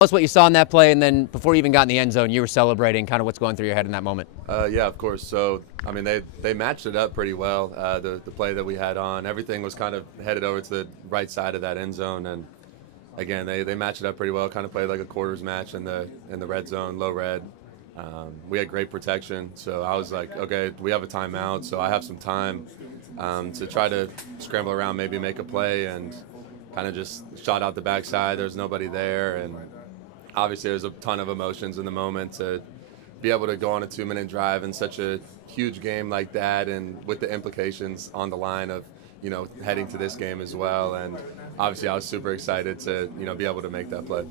Tell us what you saw in that play, and then before you even got in the end zone, you were celebrating. Kind of what's going through your head in that moment. Yeah, of course. So, I mean, they matched it up pretty well. The play that we had on, everything was kind of headed over to the right side of that end zone, and again, they matched it up pretty well. Kind of played like a quarters match in the red zone, low red. We had great protection, so I was like, okay, we have a timeout, so I have some time to try to scramble around, maybe make a play, and kind of just shot out the backside. There was nobody there, and obviously there's a ton of emotions in the moment to be able to go on a 2-minute drive in such a huge game like that, and with the implications on the line of, heading to this game as well. And obviously I was super excited to, be able to make that play.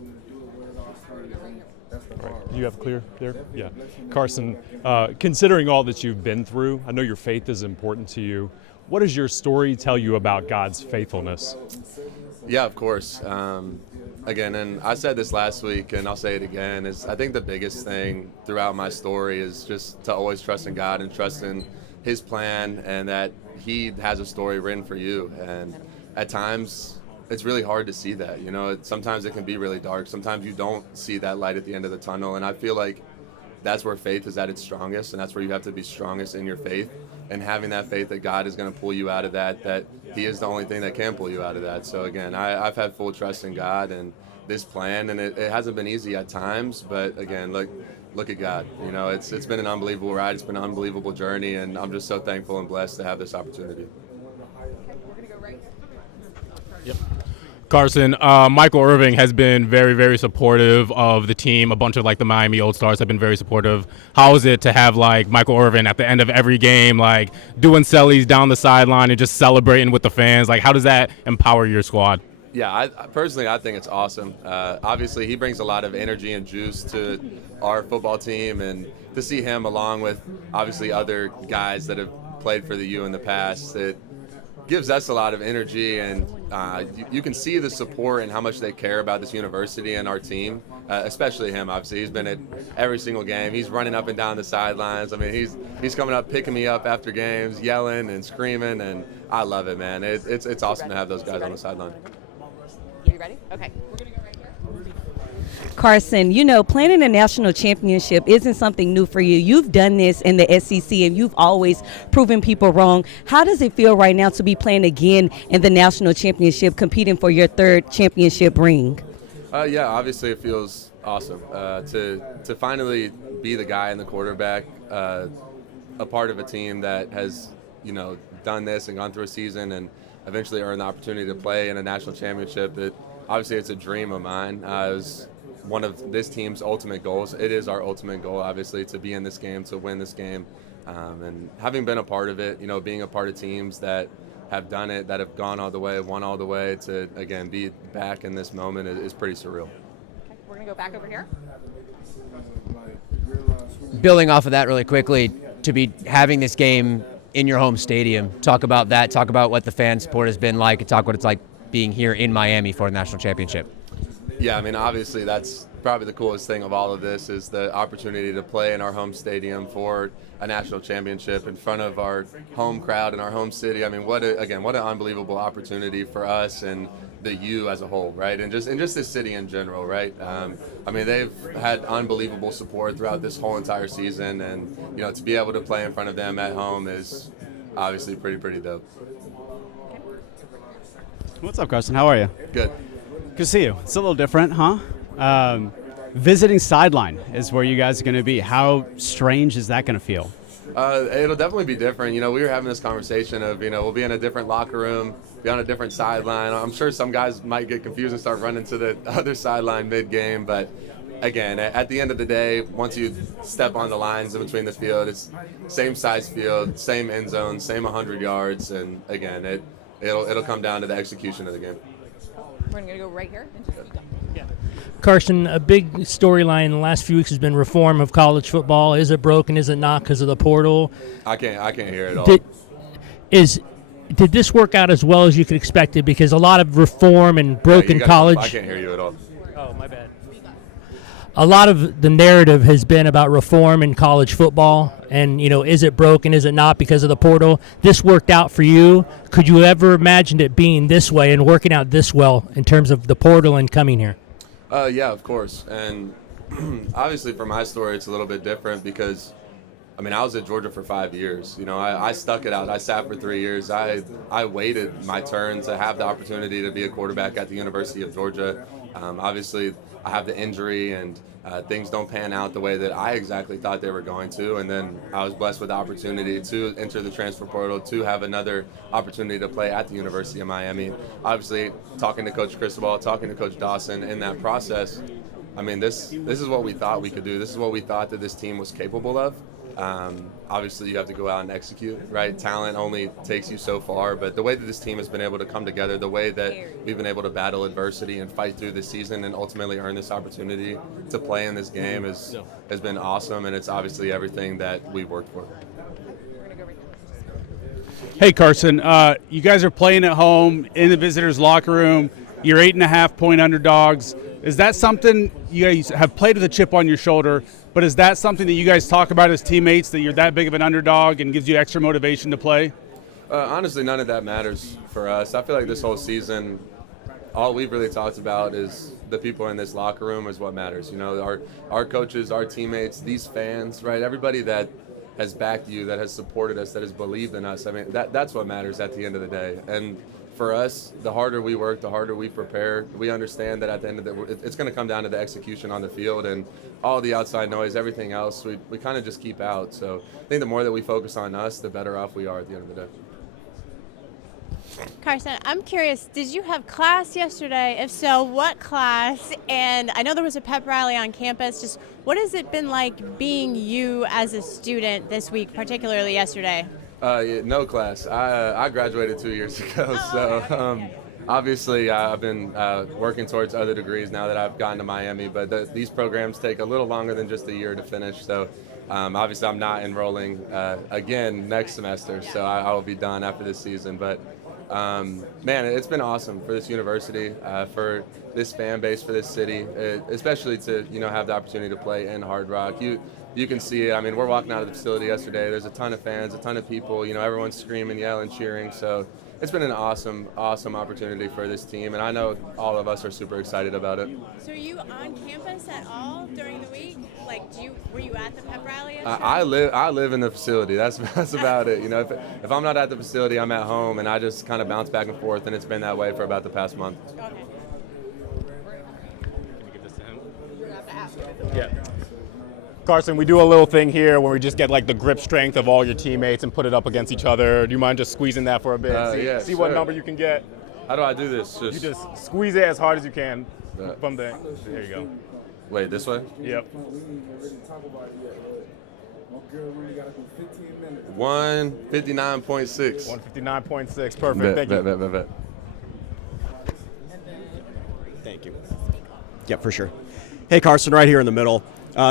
Right. Do you have clear there? Yeah. Carson, considering all that you've been through, I know your faith is important to you. What does your story tell you about God's faithfulness? Yeah, of course. Again, and I said this last week, and I'll say it again, is I think the biggest thing throughout my story is just to always trust in God and trust in His plan, and that He has a story written for you. And at times, it's really hard to see that. Sometimes it can be really dark. Sometimes you don't see that light at the end of the tunnel. And I feel like that's where faith is at its strongest, and that's where you have to be strongest in your faith. And having that faith that God is going to pull you out of that He is the only thing that can pull you out of that. So again, I've had full trust in God and this plan, and it hasn't been easy at times, but again, look at God. It's been an unbelievable ride. It's been an unbelievable journey, and I'm just so thankful and blessed to have this opportunity. Yep. Carson, Michael Irvin has been very, very supportive of the team. A bunch of the Miami Old Stars have been very supportive. How is it to have Michael Irvin at the end of every game, doing sellies down the sideline and just celebrating with the fans? How does that empower your squad? Yeah, I personally think it's awesome. Obviously, he brings a lot of energy and juice to our football team, and to see him along with obviously other guys that have played for the U in the past, it gives us a lot of energy, and you can see the support and how much they care about this university and our team, especially him. Obviously, he's been at every single game. He's running up and down the sidelines. I mean, he's coming up, picking me up after games, yelling and screaming, and I love it, man. It's awesome to have those guys on the sideline. You ready? Okay. Carson, playing in a national championship isn't something new for you. You've done this in the SEC, and you've always proven people wrong. How does it feel right now to be playing again in the national championship, competing for your third championship ring? Yeah, obviously it feels awesome to finally be the guy and the quarterback, a part of a team that has done this and gone through a season and eventually earned the opportunity to play in a national championship. Obviously it's a dream of mine. It was one of this team's ultimate goals. It is our ultimate goal, obviously, to be in this game, to win this game. And having been a part of it, being a part of teams that have done it, that have gone all the way, won all the way, to, again, be back in this moment is pretty surreal. Okay, we're going to go back over here. Building off of that really quickly, to be having this game in your home stadium, talk about that, talk about what the fan support has been like, and talk what it's like being here in Miami for a national championship. Yeah, I mean, obviously that's probably the coolest thing of all of this is the opportunity to play in our home stadium for a national championship in front of our home crowd in our home city. I mean, what an unbelievable opportunity for us and the U as a whole, right? And just this city in general, right? I mean, they've had unbelievable support throughout this whole entire season, and to be able to play in front of them at home is obviously pretty dope. What's up, Carson? How are you? Good. Good to see you. It's a little different, huh? Visiting sideline is where you guys are going to be. How strange is that going to feel? It'll definitely be different. We were having this conversation of, we'll be in a different locker room, be on a different sideline. I'm sure some guys might get confused and start running to the other sideline mid-game, but again, at the end of the day, once you step on the lines in between the field, it's same size field, same end zone, same 100 yards, and again, it'll come down to the execution of the game. We're going to go right here. Yeah. Carson, a big storyline in the last few weeks has been reform of college football. Is it broken? Is it not because of the portal? I can't hear it all. Did this work out as well as you could expect it? Because a lot of reform and broken college. I can't hear you at all. Oh, my bad. A lot of the narrative has been about reform in college football, and is it broken, is it not because of the portal? This worked out for you. Could you ever imagine it being this way and working out this well in terms of the portal and coming here? Yeah, of course. And obviously for my story, it's a little bit different because, I mean, I was at Georgia for 5 years. You know, I stuck it out. I sat for 3 years. I waited my turn to have the opportunity to be a quarterback at the University of Georgia. Obviously, I have the injury and things don't pan out the way that I exactly thought they were going to. And then I was blessed with the opportunity to enter the transfer portal, to have another opportunity to play at the University of Miami. Obviously, talking to Coach Cristobal, talking to Coach Dawson in that process, I mean, this is what we thought we could do. This is what we thought that this team was capable of. Obviously, you have to go out and execute, right? Talent only takes you so far, but the way that this team has been able to come together, the way that we've been able to battle adversity and fight through the season and ultimately earn this opportunity to play in this game has been awesome, and it's obviously everything that we've worked for. Hey, Carson, you guys are playing at home in the visitors' locker room. You're 8.5-point underdogs. Is that something you guys have played with a chip on your shoulder, but is that something that you guys talk about as teammates, that you're that big of an underdog and gives you extra motivation to play? Honestly, none of that matters for us. I feel like this whole season, all we've really talked about is the people in this locker room is what matters. You know, our coaches, our teammates, these fans, right? Everybody that has backed you, that has supported us, that has believed in us. I mean, that's what matters at the end of the day. And for us, the harder we work, the harder we prepare. We understand that at the end of it's going to come down to the execution on the field, and all the outside noise, everything else, we kind of just keep out. So I think the more that we focus on us, the better off we are at the end of the day. Carson, I'm curious, did you have class yesterday? If so, what class? And I know there was a pep rally on campus. Just what has it been like being you as a student this week, particularly yesterday? No class. I graduated 2 years ago, obviously I've been working towards other degrees now that I've gotten to Miami, but these programs take a little longer than just a year to finish, so obviously I'm not enrolling again next semester, so I will be done after this season. But man, it's been awesome for this university, for this fan base, for this city, especially to have the opportunity to play in Hard Rock. You can see it. I mean, we're walking out of the facility yesterday. There's a ton of fans, a ton of people. Everyone's screaming, yelling, cheering. So it's been an awesome, awesome opportunity for this team, and I know all of us are super excited about it. So are you on campus at all during the week? Like, were you at the pep rally yesterday? I live in the facility. That's about it. If I'm not at the facility, I'm at home, and I just kind of bounce back and forth, and it's been that way for about the past month. Okay. Can you give this to him? You're going to have to ask. Yeah. Carson, we do a little thing here where we just get like the grip strength of all your teammates and put it up against each other. Do you mind just squeezing that for a bit? See what number you can get. How do I do this? You just squeeze it as hard as you can from there. There you go. Wait, this way? Yep. 159.6. 159.6. Perfect. Thank you. Bet. Thank you. Yep, for sure. Hey, Carson, right here in the middle.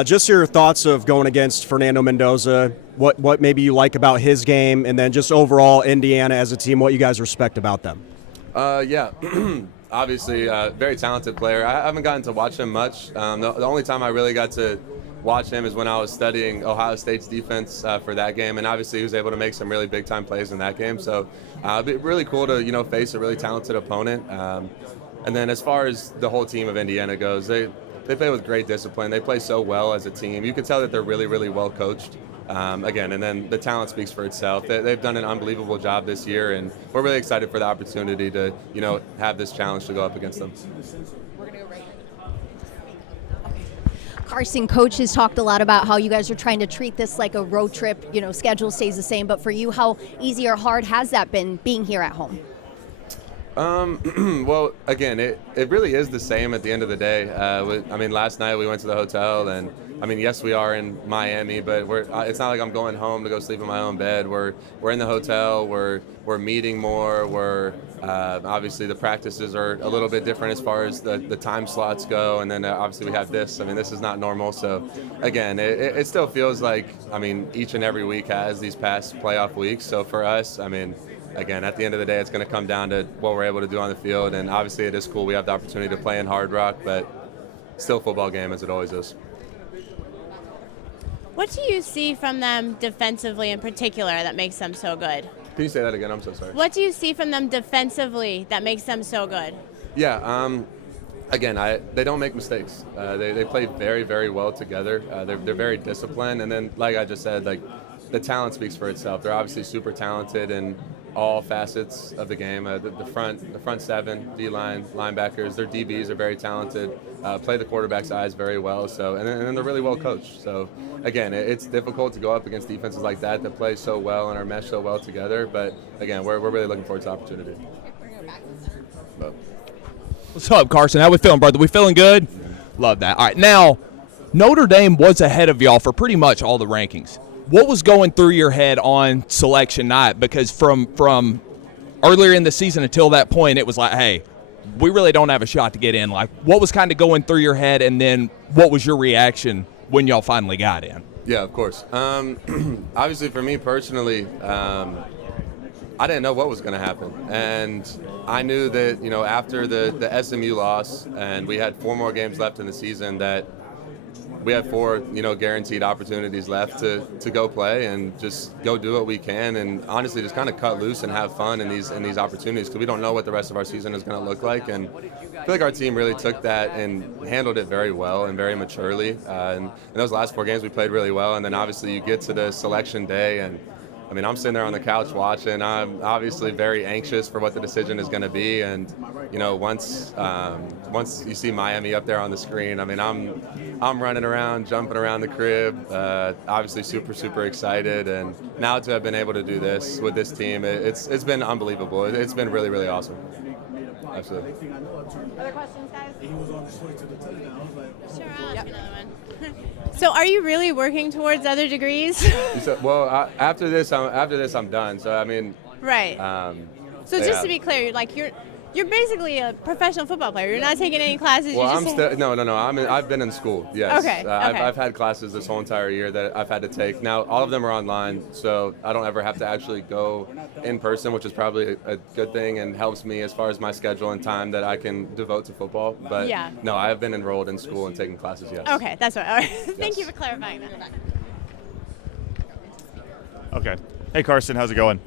Just your thoughts of going against Fernando Mendoza, what maybe you like about his game, and then just overall Indiana as a team, what you guys respect about them. Yeah, obviously very talented player. I haven't gotten to watch him much. The only time I really got to watch him is when I was studying Ohio State's defense for that game, and obviously he was able to make some really big-time plays in that game. So it'd be really cool to face a really talented opponent. And then as far as the whole team of Indiana goes, they play with great discipline. They play so well as a team. You can tell that they're really, really well coached. Again, and then the talent speaks for itself. They've done an unbelievable job this year, and we're really excited for the opportunity to, have this challenge to go up against them. We're going to go right here. Carson, coach has talked a lot about how you guys are trying to treat this like a road trip. Schedule stays the same, but for you, how easy or hard has that been being here at home? Well, again, it really is the same at the end of the day. Last night we went to the hotel, and yes, we are in Miami, but it's not like I'm going home to go sleep in my own bed. We're in the hotel. We're meeting more. We're obviously the practices are a little bit different as far as the time slots go, and then obviously we have this. This is not normal. So again, it still feels like each and every week has these past playoff weeks. So for us, again, at the end of the day, it's going to come down to what we're able to do on the field, and obviously it is cool. We have the opportunity to play in Hard Rock, but still a football game as it always is. What do you see from them defensively in particular that makes them so good? Can you say that again? I'm so sorry. What do you see from them defensively that makes them so good? Yeah, again, they don't make mistakes. They play very, very well together. They're very disciplined, and then like I just said, like the talent speaks for itself. They're obviously super talented in all facets of the game. The front seven, D-line, linebackers, their DBs are very talented. Play the quarterback's eyes very well. So and then they're really well coached. So again, it's difficult to go up against defenses like that play so well and are meshed so well together. But again, we're really looking forward to the opportunity. But, what's up, Carson? How we feeling, brother? We feeling good? Love that. All right, now Notre Dame was ahead of y'all for pretty much all the rankings. What was going through your head on selection night? Because from earlier in the season until that point, it was like, hey, we really don't have a shot to get in. Like, what was kind of going through your head, and then what was your reaction when y'all finally got in? Yeah, of course. Obviously, for me personally, I didn't know what was going to happen. And I knew that, after the SMU loss, and we had 4 more games left in the season, that we had 4, guaranteed opportunities left to go play and just go do what we can, and honestly just kind of cut loose and have fun in these opportunities, because we don't know what the rest of our season is going to look like. And I feel like our team really took that and handled it very well and very maturely. And in those last 4 games, we played really well. And then obviously you get to the selection day, and I mean, I'm sitting there on the couch watching. I'm obviously very anxious for what the decision is going to be, and once you see Miami up there on the screen, I mean, I'm running around, jumping around the crib. Obviously, super excited, and now to have been able to do this with this team, it's been unbelievable. It's been really, really awesome. Absolutely. Other questions, guys? Sure, I'll ask another one. So, are you really working towards other degrees? Well, after this, I'm done. So, I mean, right. So, just to be clear, like you're basically a professional football player. You're not taking any classes. Well, I've been in school. Yes. Okay. I've had classes this whole entire year that I've had to take. Now, all of them are online, so I don't ever have to actually go in person, which is probably a good thing and helps me as far as my schedule and time that I can devote to football. But no, I have been enrolled in school and taking classes. Yes. Okay, that's what. All right. Thank you for clarifying that. Okay. Hey, Carson, how's it going?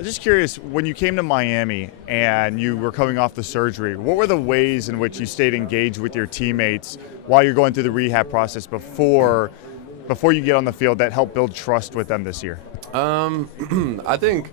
Just curious, when you came to Miami and you were coming off the surgery, what were the ways in which you stayed engaged with your teammates while you're going through the rehab process before you get on the field that helped build trust with them this year? I think,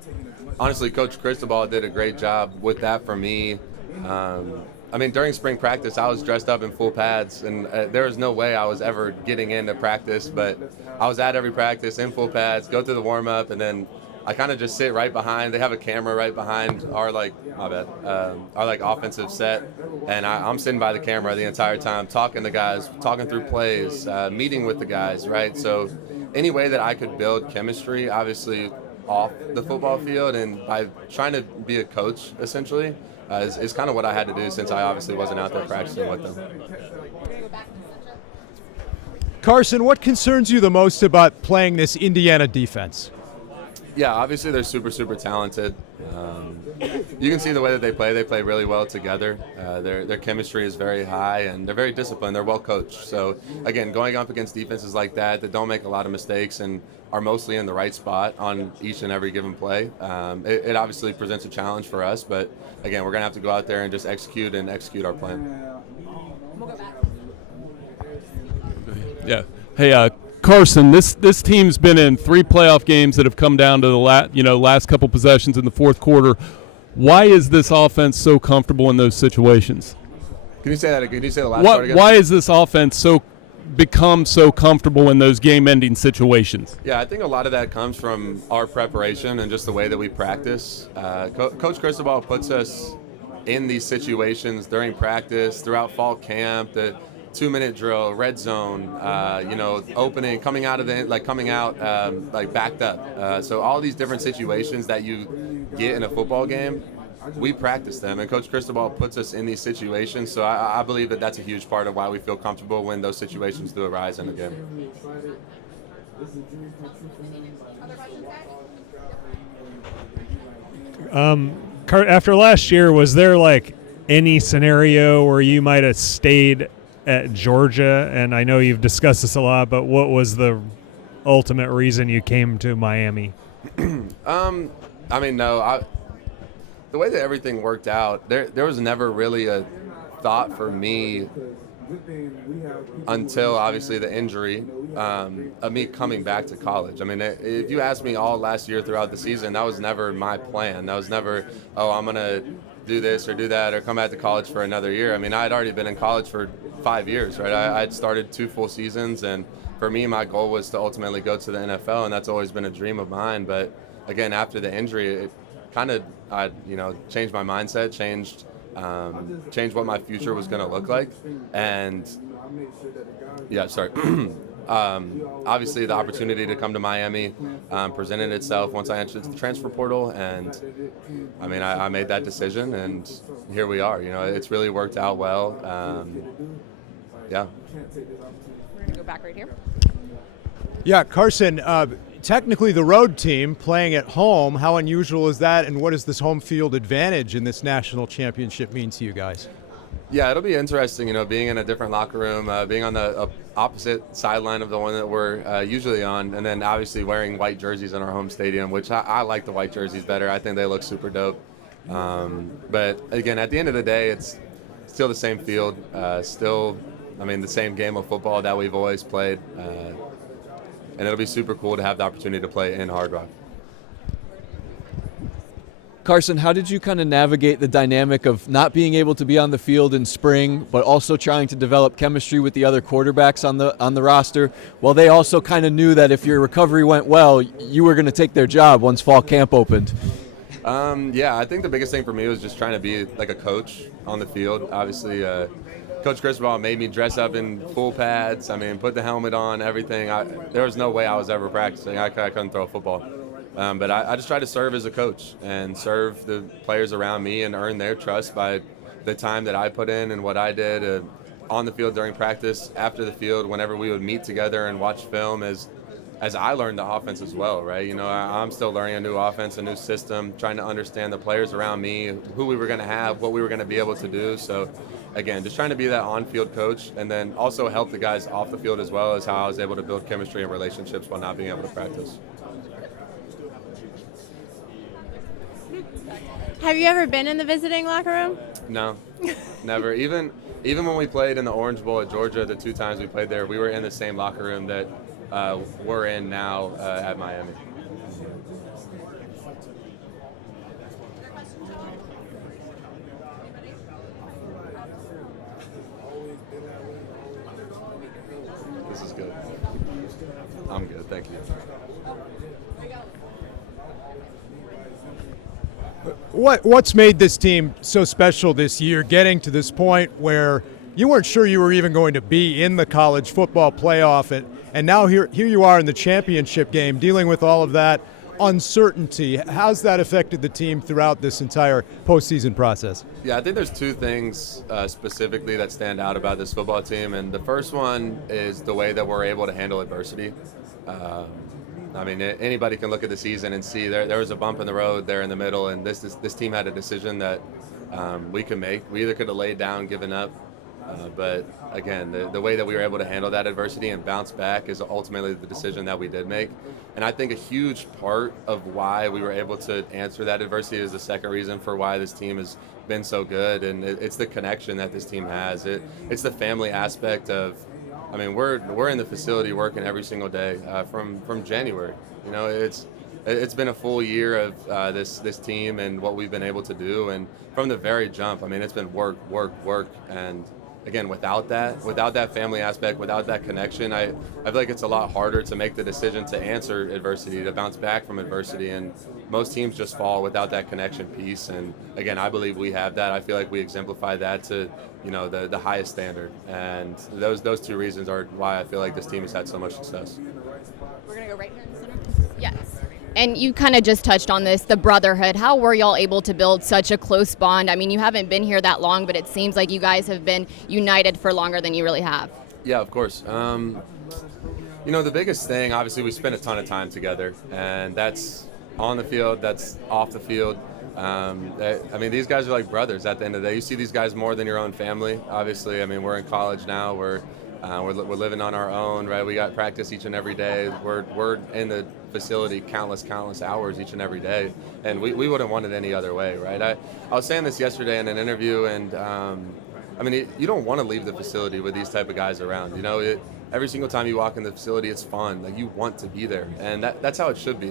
honestly, Coach Cristobal did a great job with that for me. I mean, during spring practice, I was dressed up in full pads, and there was no way I was ever getting into practice, but I was at every practice in full pads, go through the warm-up, and then I kind of just sit right behind. They have a camera right behind our offensive set, and I'm sitting by the camera the entire time, talking to guys, talking through plays, meeting with the guys, right? So any way that I could build chemistry, obviously off the football field, and by trying to be a coach, essentially, is kind of what I had to do since I obviously wasn't out there practicing with them. Carson, what concerns you the most about playing this Indiana defense? Yeah, obviously they're super talented. You can see the way that they play really well together. Their chemistry is very high, and they're very disciplined. They're well coached. So again, going up against defenses like that don't make a lot of mistakes and are mostly in the right spot on each and every given play, it obviously presents a challenge for us. But again, we're going to have to go out there and just execute our plan. Yeah. Hey, Carson, this team's been in 3 playoff games that have come down to the last couple possessions in the fourth quarter. Why is this offense so comfortable in those situations? Can you say that again? Can you say the last part again? Why is this offense become so comfortable in those game-ending situations? Yeah, I think a lot of that comes from our preparation and just the way that we practice. Coach Cristobal puts us in these situations during practice, throughout fall camp, the 2-minute drill, red zone, opening, coming out backed up. So all these different situations that you get in a football game, we practice them, and Coach Cristobal puts us in these situations. So I believe that that's a huge part of why we feel comfortable when those situations do arise in a game. After last year, was there any scenario where you might have stayed at Georgia? And I know you've discussed this a lot, but what was the ultimate reason you came to Miami? The way that everything worked out, there was never really a thought for me until obviously the injury of me coming back to college. I mean, if you asked me all last year throughout the season, that was never my plan. That was never, oh, I'm going to do this or do that or come back to college for another year. I mean, I had already been in college for 5 years, right? I had started 2 full seasons, and for me, my goal was to ultimately go to the NFL, and that's always been a dream of mine. But again, after the injury, it kind of, changed my mindset, changed what my future was going to look like. And obviously the opportunity to come to Miami presented itself once I entered the transfer portal, and I mean, I made that decision, and here we are. It's really worked out well. We're gonna go back right here. Yeah, Carson, technically the road team playing at home, how unusual is that, and what does this home field advantage in this national championship mean to you guys? Yeah, it'll be interesting, being in a different locker room, being on the opposite sideline of the one that we're usually on, and then obviously wearing white jerseys in our home stadium, which I like the white jerseys better. I think they look super dope. But again, at the end of the day, it's still the same field, the same game of football that we've always played. And it'll be super cool to have the opportunity to play in Hard Rock. Carson, how did you kind of navigate the dynamic of not being able to be on the field in spring, but also trying to develop chemistry with the other quarterbacks on the roster, while they also kind of knew that if your recovery went well, you were going to take their job once fall camp opened? I think the biggest thing for me was just trying to be like a coach on the field. Obviously, Coach Cristobal made me dress up in full pads. I mean, put the helmet on, everything. There was no way I was ever practicing. I couldn't throw a football. But I just tried to serve as a coach and serve the players around me and earn their trust by the time that I put in and what I did on the field during practice, after the field, whenever we would meet together and watch film as I learned the offense as well, right? I'm still learning a new offense, a new system, trying to understand the players around me, who we were going to have, what we were going to be able to do. So, again, just trying to be that on-field coach and then also help the guys off the field as well, as how I was able to build chemistry and relationships while not being able to practice. Have you ever been in the visiting locker room? No, never. Even when we played in the Orange Bowl at Georgia, the 2 times we played there, we were in the same locker room that we're in now at Miami. This is good. I'm good, thank you. What's made this team so special this year, getting to this point where you weren't sure you were even going to be in the college football playoff, and now here you are in the championship game, dealing with all of that uncertainty? How's that affected the team throughout this entire postseason process? Yeah, I think there's 2 things specifically that stand out about this football team, and the first one is the way that we're able to handle adversity. Anybody can look at the season and see there was a bump in the road there in the middle, and this team had a decision that we could make. We either could have laid down, given up, but again, the way that we were able to handle that adversity and bounce back is ultimately the decision that we did make. And I think a huge part of why we were able to answer that adversity is the second reason for why this team has been so good, and it's the connection that this team has. It's the family aspect of, we're in the facility working every single day from January. It's been a full year of this team and what we've been able to do, and from the very jump, it's been work, and again, without that family aspect, without that connection, I feel like it's a lot harder to make the decision to answer adversity, to bounce back from adversity, and most teams just fall without that connection piece. And again, I believe we have that. I feel like we exemplify that to the highest standard, and those 2 reasons are why I feel like this team has had so much success. We're gonna go right here in the center. Yes. And you kind of just touched on this, the brotherhood. How were y'all able to build such a close bond? You haven't been here that long, but it seems like you guys have been united for longer than you really have. Yeah, of course. The biggest thing, obviously, we spend a ton of time together, and that's on the field, that's off the field. These guys are like brothers at the end of the day. You see these guys more than your own family. Obviously, we're in college now. We're living on our own, right? We got practice each and every day. We're in the facility countless hours each and every day, and we wouldn't want it any other way, right? I was saying this yesterday in an interview, and I mean, you don't want to leave the facility with these type of guys around. You know, every single time you walk in the facility, it's fun. Like, you want to be there, and that's how it should be.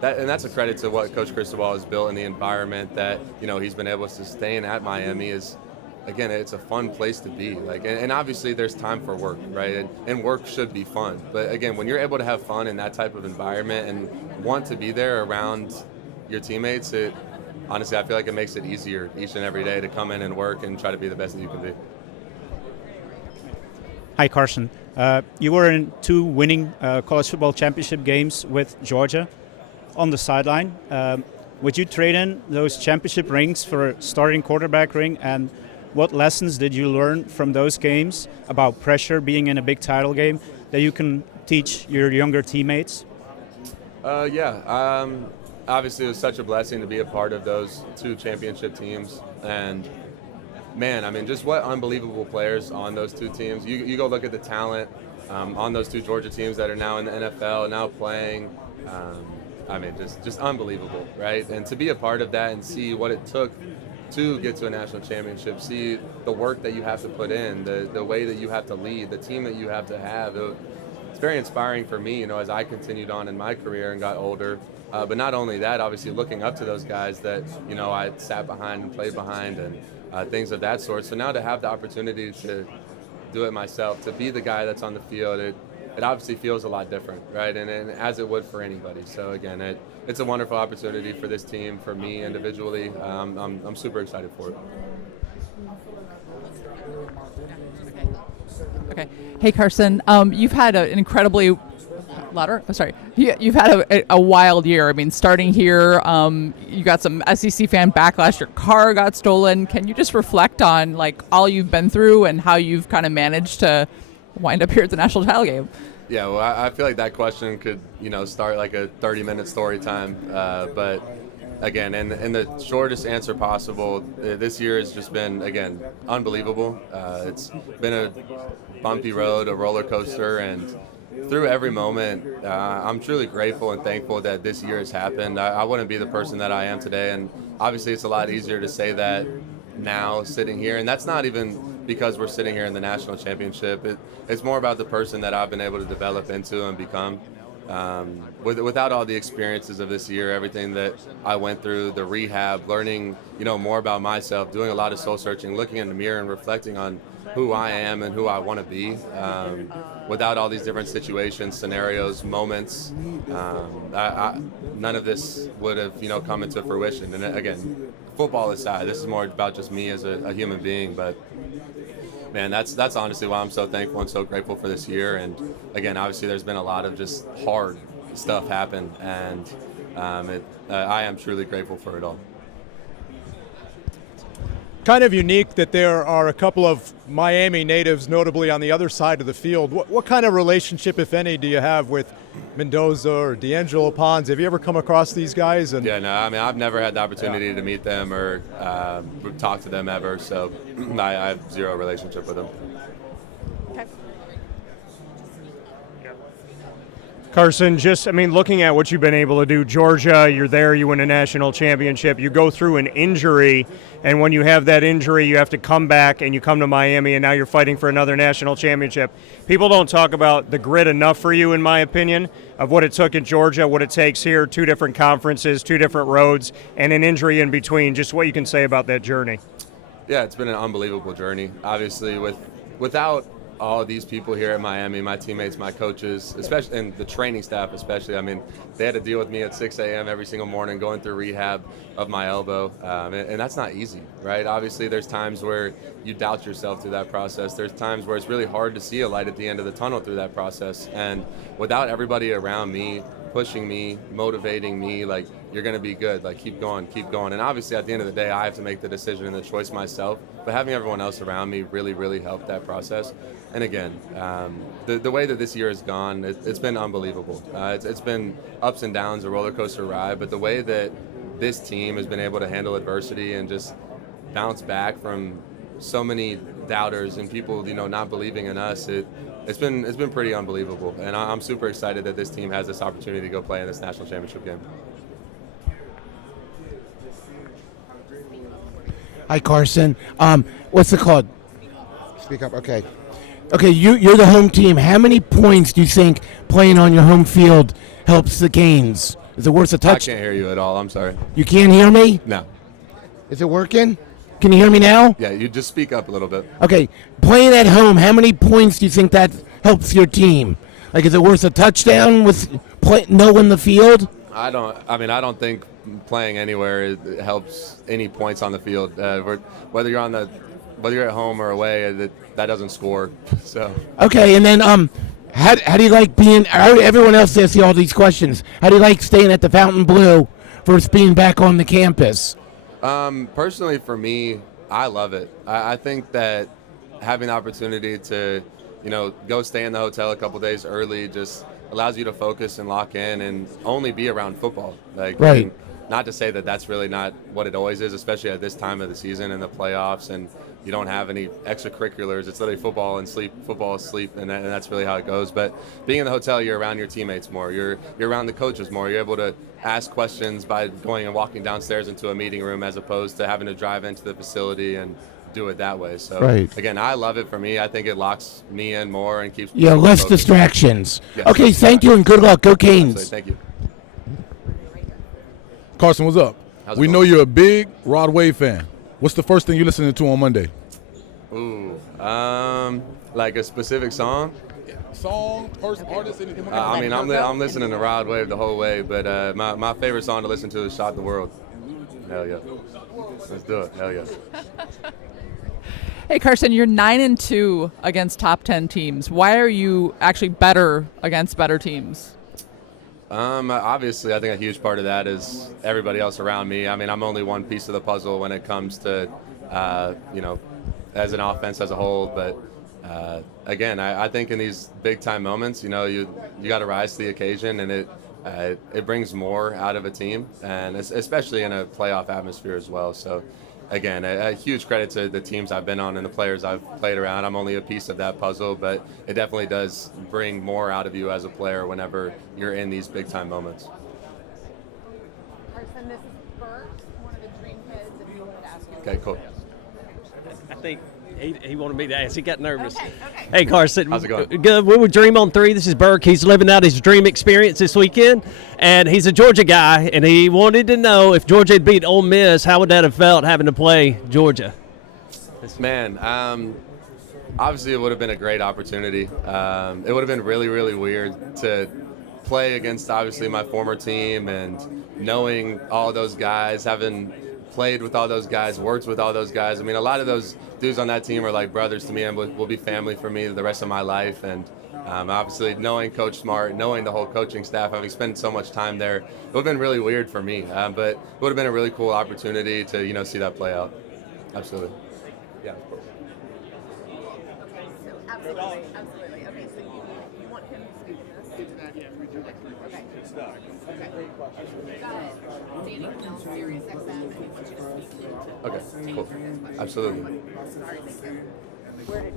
And that's a credit to what Coach Cristobal has built in the environment that, you know, he's been able to sustain at Miami. Is, again, it's a fun place to be. Like, and obviously there's time for work, right? And work should be fun. But again, when you're able to have fun in that type of environment and want to be there around your teammates, honestly, I feel like it makes it easier each and every day to come in and work and try to be the best that you can be. Hi, Carson. You were in 2 winning college football championship games with Georgia. On the sideline, would you trade in those championship rings for a starting quarterback ring? And what lessons did you learn from those games about pressure, being in a big title game, that you can teach your younger teammates? Obviously, it was such a blessing to be a part of those 2 championship teams. And, man, I mean, just what unbelievable players on those 2 teams. You go look at the talent on those 2 Georgia teams that are now in the NFL, now playing. I mean, just unbelievable, right? And to be a part of that and see what it took to get to a national championship, see the work that you have to put in, the way that you have to lead, the team that you have to have. It's very inspiring for me, you know, as I continued on in my career and got older. But not only that, obviously looking up to those guys that, you know, I sat behind and played behind and things of that sort. So now to have the opportunity to do it myself, to be the guy that's on the field, it obviously feels a lot different, right? And as it would for anybody. So again, it's a wonderful opportunity for this team, for me individually. I'm super excited for it. Okay. Hey, Carson. You've had an incredibly louder. Oh, sorry. You've had a wild year. I mean, starting here, you got some SEC fan backlash. Your car got stolen. Can you just reflect on like all you've been through and how you've kind of managed to wind up here at the national title game? Yeah, well, I feel like that question could, you know, start like a 30-minute story time. But again, in the shortest answer possible, this year has just been, again, unbelievable. It's been a bumpy road, a roller coaster, and through every moment, I'm truly grateful and thankful that this year has happened. I wouldn't be the person that I am today, and obviously it's a lot easier to say that now sitting here, and that's not even because we're sitting here in the national championship. It's more about the person that I've been able to develop into and become. Without all the experiences of this year, everything that I went through, the rehab, learning, you know, more about myself, doing a lot of soul searching, looking in the mirror and reflecting on who I am and who I want to be. Without all these different situations, scenarios, moments, none of this would have, you know, come into fruition. And again, football aside, this is more about just me as a human being. But man, that's honestly why I'm so thankful and so grateful for this year. And again, obviously there's been a lot of just hard stuff happen, and I am truly grateful for it all. Kind of unique that there are a couple of Miami natives, notably on the other side of the field. What kind of relationship, if any, do you have with Mendoza or D'Angelo Pons? Have you ever come across these guys? Yeah, no, I mean, I've never had the opportunity to meet them or talk to them ever, so I have zero relationship with them. Carson, just, I mean, looking at what you've been able to do, Georgia, you're there, you win a national championship, you go through an injury, and when you have that injury, you have to come back and you come to Miami, and now you're fighting for another national championship. People don't talk about the grit enough for you, in my opinion, of what it took in Georgia, what it takes here, 2 different conferences, 2 different roads, and an injury in between. Just what you can say about that journey. Yeah, it's been an unbelievable journey. Obviously, without all of these people here at Miami, my teammates, my coaches, especially, and the training staff especially. I mean, they had to deal with me at 6 a.m. every single morning going through rehab of my elbow, and that's not easy, right? Obviously, there's times where you doubt yourself through that process. There's times where it's really hard to see a light at the end of the tunnel through that process, and without everybody around me pushing me, motivating me, like, you're going to be good, like, keep going. And obviously, at the end of the day, I have to make the decision and the choice myself, but having everyone else around me really, really helped that process. And again, the way that this year has gone, it's been unbelievable. It's been ups and downs, a roller coaster ride, but the way that this team has been able to handle adversity and just bounce back from so many doubters and people, you know, not believing in us, it's been pretty unbelievable. And I'm super excited that this team has this opportunity to go play in this national championship game. Hi, Carson. What's it called? Speak up. Okay. Okay, you're the home team. How many points do you think playing on your home field helps the Canes? Is it worth a touch? I can't hear you at all. I'm sorry. You can't hear me? No. Is it working? Can you hear me now? Yeah, you just speak up a little bit. Okay, playing at home, how many points do you think that helps your team? Like, is it worth a touchdown with knowing the field? I don't think playing anywhere it helps any points on the field. Whether you're at home or away, that doesn't score. So. Okay, and then how do you like being? Everyone else asks you all these questions. How do you like staying at the Fountain Blue versus being back on the campus? Personally, for me, I love it. I think that having the opportunity to, go stay in the hotel a couple days early just allows you to focus and lock in and only be around football. Like, right. I mean, not to say that that's really not what it always is, especially at this time of the season and the playoffs, and you don't have any extracurriculars. It's literally football and sleep, and that's really how it goes. But being in the hotel, you're around your teammates more. You're around the coaches more. You're able to ask questions by going and walking downstairs into a meeting room as opposed to having to drive into the facility and do it that way. So, right. Again, I love it for me. I think it locks me in more and keeps me less focused. Distractions. Yes. Okay, thank you and good luck. Go Canes. Absolutely. Thank you. Carson, what's up? How's it We going? know you're a big Rod Wave fan. What's the first thing you're listening to on Monday? Ooh, like a specific song? Song, person, artist, anything? I'm listening to Rod Wave the whole way, but my favorite song to listen to is "Shot the World." Hell yeah, let's do it. Hell yeah. Hey Carson, you're 9-2 against top 10 teams. Why are you actually better against better teams? Obviously, I think a huge part of that is everybody else around me. I mean, I'm only one piece of the puzzle when it comes to, as an offense as a whole. But again, I think in these big time moments, you got to rise to the occasion, and it brings more out of a team, and especially in a playoff atmosphere as well. So. Again, a huge credit to the teams I've been on and the players I've played around. I'm only a piece of that puzzle, but it definitely does bring more out of you as a player whenever you're in these big-time moments. Carson, this is Bert, one of the Dream Kids, and he wanted to ask you. Okay, cool. I think he wanted me to ask. He got nervous. Okay. Hey, Carson. How's it going? Good. We would Dream on 3. This is Burke. He's living out his dream experience this weekend, and he's a Georgia guy, and he wanted to know if Georgia had beat Ole Miss, how would that have felt having to play Georgia? Man, obviously it would have been a great opportunity. It would have been really, really weird to play against, obviously, my former team and knowing all those guys, having played with all those guys, worked with all those guys. I mean, a lot of those dudes on that team are like brothers to me and will be family for me the rest of my life. And obviously knowing Coach Smart, knowing the whole coaching staff, having spent so much time there, it would have been really weird for me. But it would have been a really cool opportunity to, see that play out. Absolutely. Yeah, of course. Absolutely. Okay, so you want him to speak to this? Okay. Okay. Got it. Danny Hill, Sirius XM, and he wants you to speak into Okay, cool. Absolutely. All right, thank you.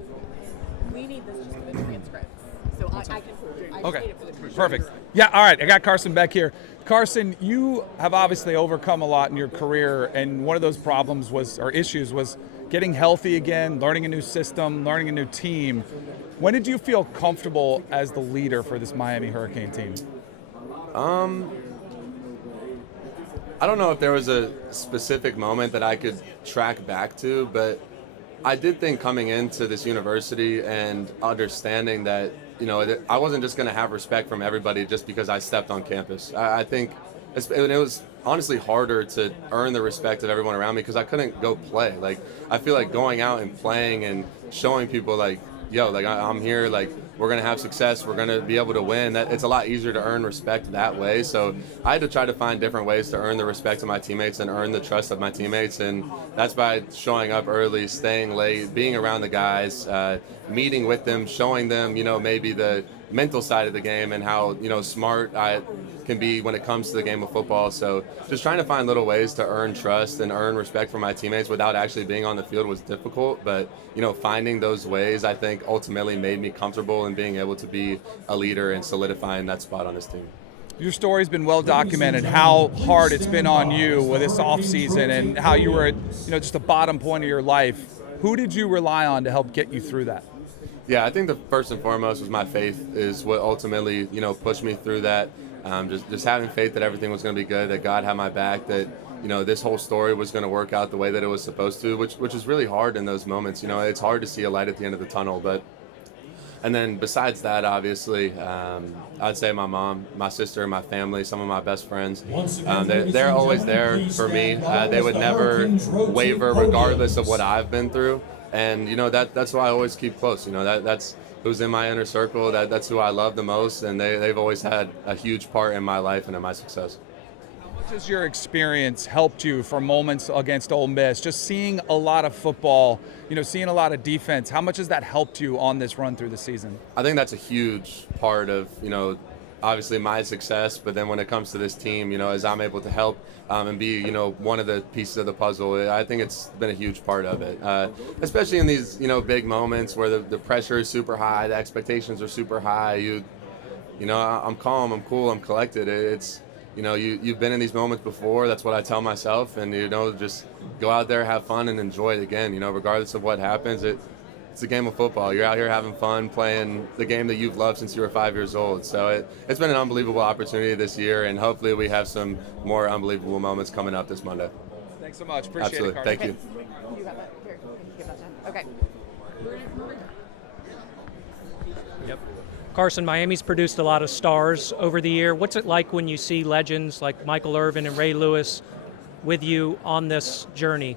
We need this just for the transcripts. So I can I just need it for the transcripts. Perfect. Yeah, all right. I got Carson Beck here. Carson, you have obviously overcome a lot in your career, and one of those problems issues was getting healthy again, learning a new system, learning a new team. When did you feel comfortable as the leader for this Miami Hurricane team? I don't know if there was a specific moment that I could track back to, but I did think coming into this university and understanding that, I wasn't just going to have respect from everybody just because I stepped on campus. I think it was honestly harder to earn the respect of everyone around me because I couldn't go play. Like, I feel like going out and playing and showing people like, yo, like I'm here, like we're going to have success, we're going to be able to win. It's a lot easier to earn respect that way. So I had to try to find different ways to earn the respect of my teammates and earn the trust of my teammates. And that's by showing up early, staying late, being around the guys, meeting with them, showing them, maybe the mental side of the game and how, smart I can be when it comes to the game of football. So just trying to find little ways to earn trust and earn respect from my teammates without actually being on the field was difficult. But, finding those ways, I think, ultimately made me comfortable in being able to be a leader and solidifying that spot on this team. Your story's been well documented, how hard it's been on you with this offseason and how you were at, just the bottom point of your life. Who did you rely on to help get you through that? Yeah, I think the first and foremost was my faith is what ultimately, pushed me through that. Just having faith that everything was going to be good, that God had my back, that, this whole story was going to work out the way that it was supposed to, which is really hard in those moments. It's hard to see a light at the end of the tunnel, and then besides that, obviously, I'd say my mom, my sister, my family, some of my best friends, they're always there for me. They would never waver regardless of what I've been through. And, that's why I always keep close. That's who's in my inner circle. That's who I love the most. And they've always had a huge part in my life and in my success. How much has your experience helped you for moments against Ole Miss? Just seeing a lot of football, seeing a lot of defense, how much has that helped you on this run through the season? I think that's a huge part of, obviously my success, but then when it comes to this team, as I'm able to help and be, one of the pieces of the puzzle, I think it's been a huge part of it, especially in these, big moments where the pressure is super high, the expectations are super high. I'm calm, I'm cool, I'm collected. It's, you've been in these moments before. That's what I tell myself, and just go out there, have fun, and enjoy it again. Regardless of what happens, it's a game of football. You're out here having fun, playing the game that you've loved since you were 5 years old. So it's been an unbelievable opportunity this year, and hopefully we have some more unbelievable moments coming up this Monday. Thanks so much. Appreciate Absolutely. it, Carson. Thank you. You have it. Here, give that to him. Okay. Yep. Carson, Miami's produced a lot of stars over the year. What's it like when you see legends like Michael Irvin and Ray Lewis with you on this journey?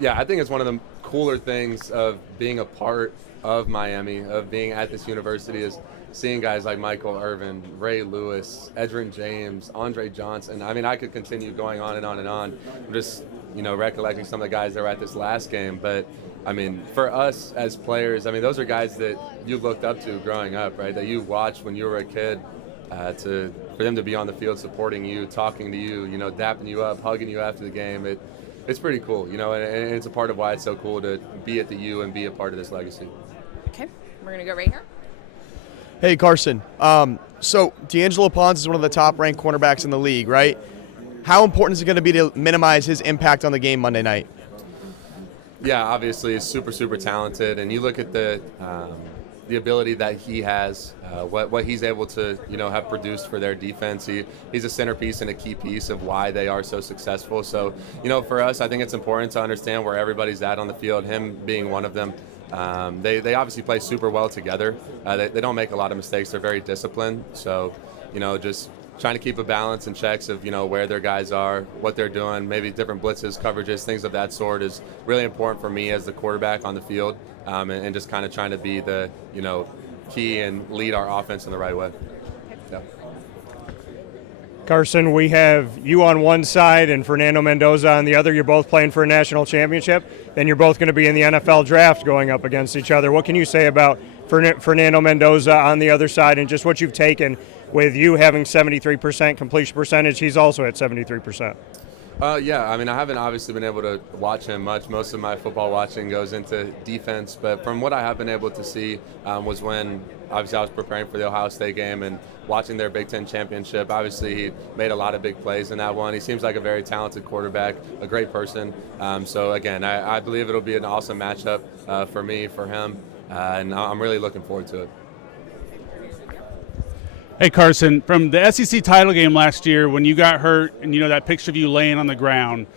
Yeah, I think it's one of the cooler things of being a part of Miami, of being at this university, is seeing guys like Michael Irvin, Ray Lewis, Edgerrin James, Andre Johnson. I mean, I could continue going on and on and on. I'm just, recollecting some of the guys that were at this last game. But, I mean, for us as players, I mean, those are guys that you looked up to growing up, right, that you watched when you were a kid. For them to be on the field supporting you, talking to you, dapping you up, hugging you after the game, it's pretty cool, and it's a part of why it's so cool to be at the U and be a part of this legacy. Okay, we're going to go right here. Hey, Carson. So D'Angelo Pons is one of the top-ranked cornerbacks in the league, right? How important is it going to be to minimize his impact on the game Monday night? Yeah, obviously he's super, super talented, and you look at the ability that he has, what he's able to, have produced for their defense. He's a centerpiece and a key piece of why they are so successful. So, for us, I think it's important to understand where everybody's at on the field, him being one of them. They obviously play super well together. They don't make a lot of mistakes. They're very disciplined. So, just trying to keep a balance and checks of, where their guys are, what they're doing, maybe different blitzes, coverages, things of that sort is really important for me as the quarterback on the field, and just kind of trying to be the, key and lead our offense in the right way. Yeah. Carson, we have you on one side and Fernando Mendoza on the other. You're both playing for a national championship. Then you're both going to be in the NFL draft going up against each other. What can you say about Fernando Mendoza on the other side and just what you've taken with you having 73% completion percentage? He's also at 73%. Yeah, I mean, I haven't obviously been able to watch him much. Most of my football watching goes into defense, but from what I have been able to see was when obviously I was preparing for the Ohio State game and watching their Big Ten championship. Obviously, he made a lot of big plays in that one. He seems like a very talented quarterback, a great person. So, again, I believe it'll be an awesome matchup for me, for him, and I'm really looking forward to it. Hey, Carson, from the SEC title game last year when you got hurt and, that picture of you laying on the ground,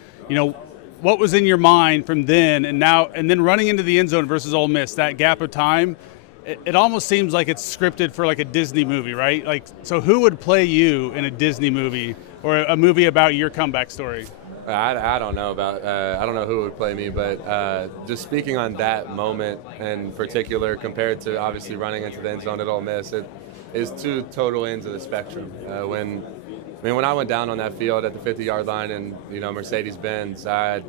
what was in your mind from then and now, and then running into the end zone versus Ole Miss, that gap of time, it almost seems like it's scripted for like a Disney movie, right? Like, so who would play you in a Disney movie or a movie about your comeback story? I don't know about I don't know who would play me, but just speaking on that moment in particular compared to obviously running into the end zone at Ole Miss, it is two total ends of the spectrum. When I went down on that field at the 50-yard line and Mercedes-Benz, I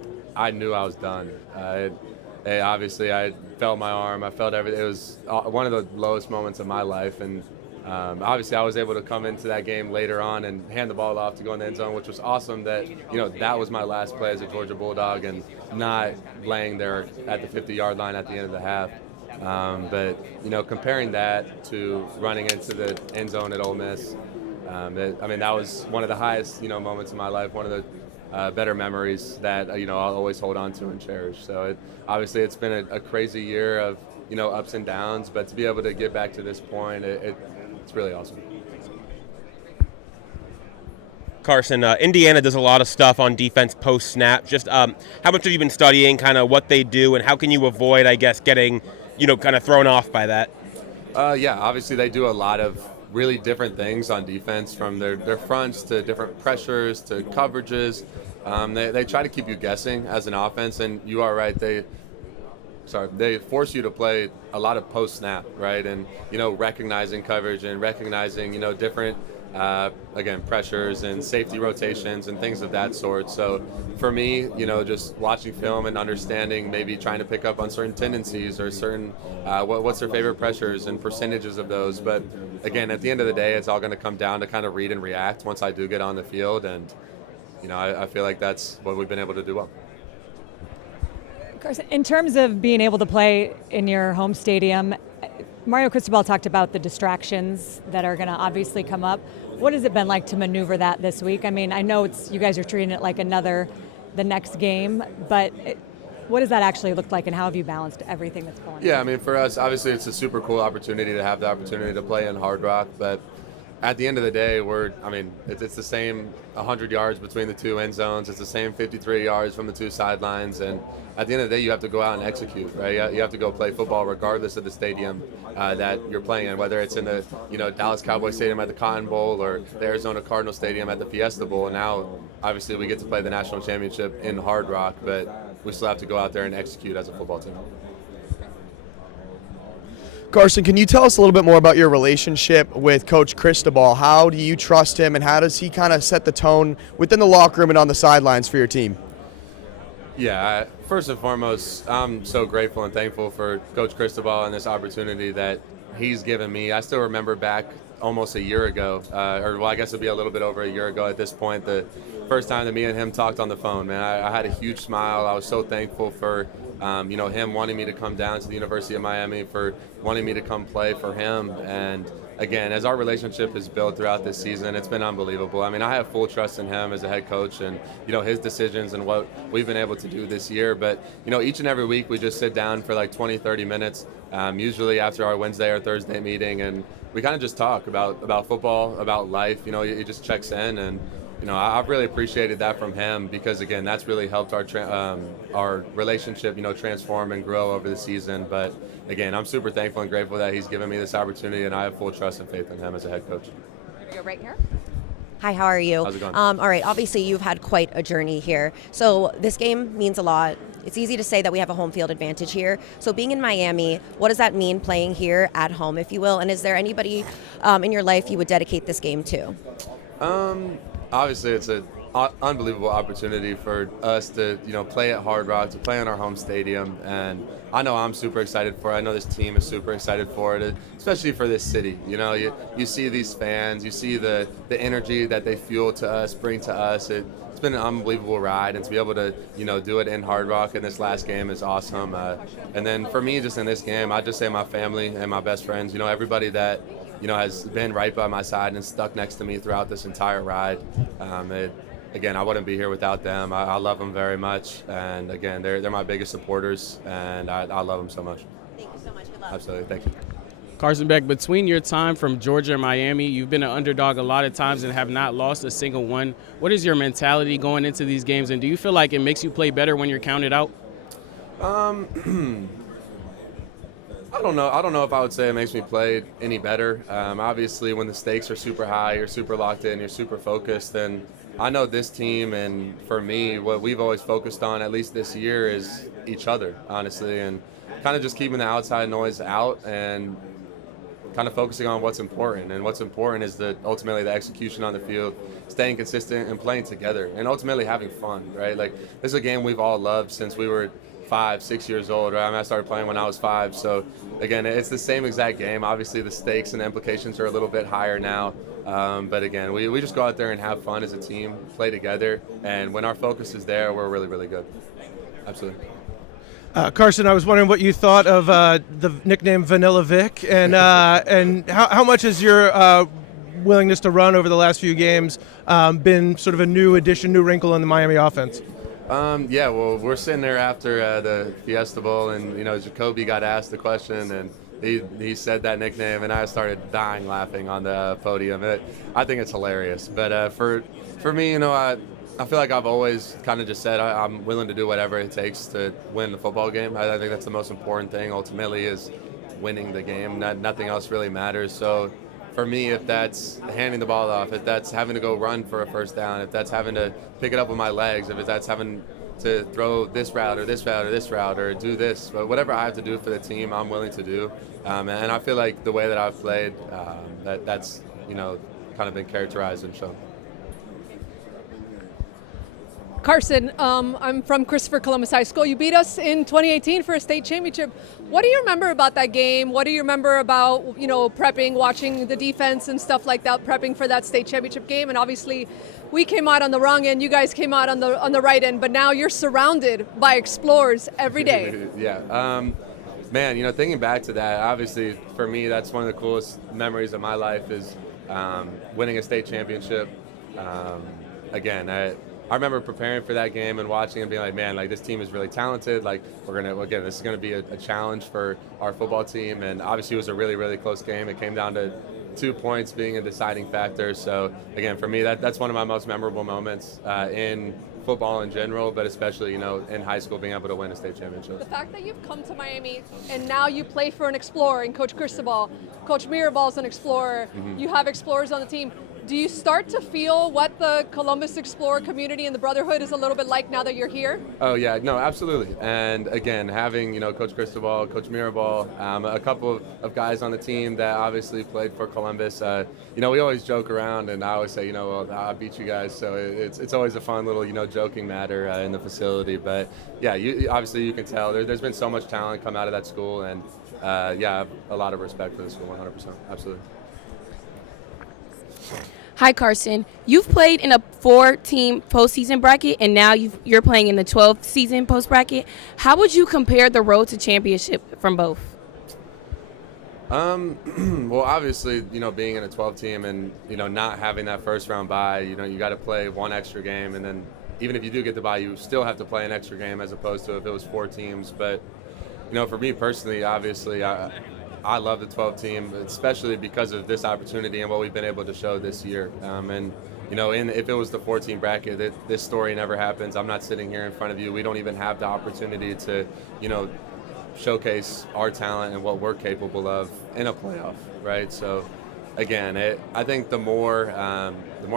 knew I was done. Obviously, I felt my arm. I felt everything. It was one of the lowest moments of my life, and obviously I was able to come into that game later on and hand the ball off to go in the end zone, which was awesome. That that was my last play as a Georgia Bulldog, and not laying there at the 50-yard line at the end of the half. But comparing that to running into the end zone at Ole Miss, that was one of the highest moments of my life, one of the better memories that I'll always hold on to and cherish. So obviously it's been a crazy year of ups and downs, but to be able to get back to this point, it's really awesome. Carson, Indiana does a lot of stuff on defense post-snap. Just how much have you been studying, kind of what they do, and how can you avoid, I guess, getting, kind of thrown off by that? Yeah, obviously they do a lot of really different things on defense, from their fronts to different pressures to coverages. They try to keep you guessing as an offense, and you are right. They force you to play a lot of post-snap, right? And, recognizing coverage and recognizing, different pressures and safety rotations and things of that sort. So for me, just watching film and understanding, maybe trying to pick up on certain tendencies or certain what's their favorite pressures and percentages of those. But again, at the end of the day, it's all going to come down to kind of read and react once I do get on the field. And, I feel like that's what we've been able to do well. Carson, in terms of being able to play in your home stadium, Mario Cristobal talked about the distractions that are going to obviously come up. What has it been like to maneuver that this week? I mean, I know you guys are treating it like the next game, but what does that actually look like, and how have you balanced everything that's going on? Yeah, I mean, for us, obviously it's a super cool opportunity to have the opportunity to play in Hard Rock, but at the end of the day, it's the same 100 yards between the two end zones. It's the same 53 yards from the two sidelines. And at the end of the day, you have to go out and execute, right? You have to go play football regardless of the stadium that you're playing in, whether it's in the Dallas Cowboys Stadium at the Cotton Bowl or the Arizona Cardinal Stadium at the Fiesta Bowl. And now, obviously, we get to play the national championship in Hard Rock, but we still have to go out there and execute as a football team. Carson, can you tell us a little bit more about your relationship with Coach Cristobal? How do you trust him, and how does he kind of set the tone within the locker room and on the sidelines for your team? Yeah, first and foremost, I'm so grateful and thankful for Coach Cristobal and this opportunity that he's given me. I still remember back almost a year ago, I guess it'll be a little bit over a year ago at this point, the first time that me and him talked on the phone, man. I had a huge smile. I was so thankful for him wanting me to come down to the University of Miami, for wanting me to come play for him. And again, as our relationship has built throughout this season, it's been unbelievable. I mean, I have full trust in him as a head coach and, his decisions and what we've been able to do this year. But, each and every week we just sit down for like 20, 30 minutes, usually after our Wednesday or Thursday meeting, and we kind of just talk about football, about life. He just checks in, and I've really appreciated that from him, because again, that's really helped our relationship, transform and grow over the season. But again, I'm super thankful and grateful that he's given me this opportunity, and I have full trust and faith in him as a head coach. We're gonna go right here. Hi, how are you? How's it going? All right, obviously you've had quite a journey here. So this game means a lot. It's easy to say that we have a home field advantage here. So being in Miami, what does that mean playing here at home, if you will? And is there anybody in your life you would dedicate this game to? Obviously, it's an unbelievable opportunity for us to, play at Hard Rock, to play in our home stadium. And I know I'm super excited for it. I know this team is super excited for it, especially for this city. You see these fans, you see the energy that they fuel to us, bring to us. It's been an unbelievable ride, and to be able to, do it in Hard Rock in this last game is awesome. And then for me, just in this game, I just say my family and my best friends, everybody that, has been right by my side and stuck next to me throughout this entire ride. Again, I wouldn't be here without them. I love them very much, and again, they're my biggest supporters, and I love them so much. Thank you so much. Good luck. Absolutely, thank you. Carson Beck, between your time from Georgia and Miami, you've been an underdog a lot of times and have not lost a single one. What is your mentality going into these games, and do you feel like it makes you play better when you're counted out? I don't know if I would say it makes me play any better. Obviously, when the stakes are super high, you're super locked in, you're super focused, and I know this team, and for me, what we've always focused on, at least this year, is each other, honestly, and kind of just keeping the outside noise out and kind of focusing on what's important. And what's important is ultimately the execution on the field, staying consistent and playing together, and ultimately having fun, right? Like, this is a game we've all loved since we were 5, 6 years old, right? I mean, I started playing when I was 5. So again, it's the same exact game. Obviously the stakes and the implications are a little bit higher now. But again, we just go out there and have fun as a team, play together. And when our focus is there, we're really, really good. Absolutely. Carson, I was wondering what you thought of the nickname Vanilla Vic, and how much has your willingness to run over the last few games been sort of a new addition, new wrinkle in the Miami offense? Yeah, well, we're sitting there after the Fiesta Bowl, and Jacoby got asked the question, and he said that nickname, and I started dying laughing on the podium. I think it's hilarious. But for me, I feel like I've always kind of just said I'm willing to do whatever it takes to win the football game. I think that's the most important thing ultimately is winning the game. Nothing else really matters. So for me, if that's handing the ball off, if that's having to go run for a first down, if that's having to pick it up with my legs, if that's having to throw this route or this route or this route or do this, but whatever I have to do for the team, I'm willing to do. And I feel like the way that I've played, that's kind of been characterized and shown. Carson, I'm from Christopher Columbus High School. You beat us in 2018 for a state championship. What do you remember about that game? What do you remember about, prepping, watching the defense and stuff like that, prepping for that state championship game? And obviously, we came out on the wrong end, you guys came out on the right end, but now you're surrounded by explorers every day. Yeah. Man, thinking back to that, obviously, for me, that's one of the coolest memories of my life is winning a state championship. Again, I remember preparing for that game and watching and being like, man, this team is really talented. This is going to be a challenge for our football team. And obviously it was a really, really close game. It came down to 2 points being a deciding factor. So again, for me, that's one of my most memorable moments in football in general, but especially, in high school, being able to win a state championship. The fact that you've come to Miami and now you play for an Explorer and Coach Cristobal, Coach Mirabal is an Explorer, you have Explorers on the team. Do you start to feel what the Columbus Explorer community and the brotherhood is a little bit like now that you're here? Oh, yeah, no, absolutely. And again, having, Coach Cristobal, Coach Mirabal, a couple of guys on the team that obviously played for Columbus, we always joke around and I always say, well, I beat you guys. So it's always a fun little, joking matter in the facility. But yeah, obviously you can tell there's been so much talent come out of that school. And I have a lot of respect for the school, 100%. Absolutely. Hi, Carson. You've played in a 4-team postseason bracket, and now you're playing in the 12th season post bracket. How would you compare the road to championship from both? Well, obviously, being in a 12-team and, not having that first round bye, you got to play one extra game. And then even if you do get the bye, you still have to play an extra game as opposed to if it was 4 teams. But, for me personally, obviously, I love the 12 team, especially because of this opportunity and what we've been able to show this year. If it was the 14 bracket, this story never happens. I'm not sitting here in front of you. We don't even have the opportunity to, showcase our talent and what we're capable of in a playoff, right? So, again, I think the more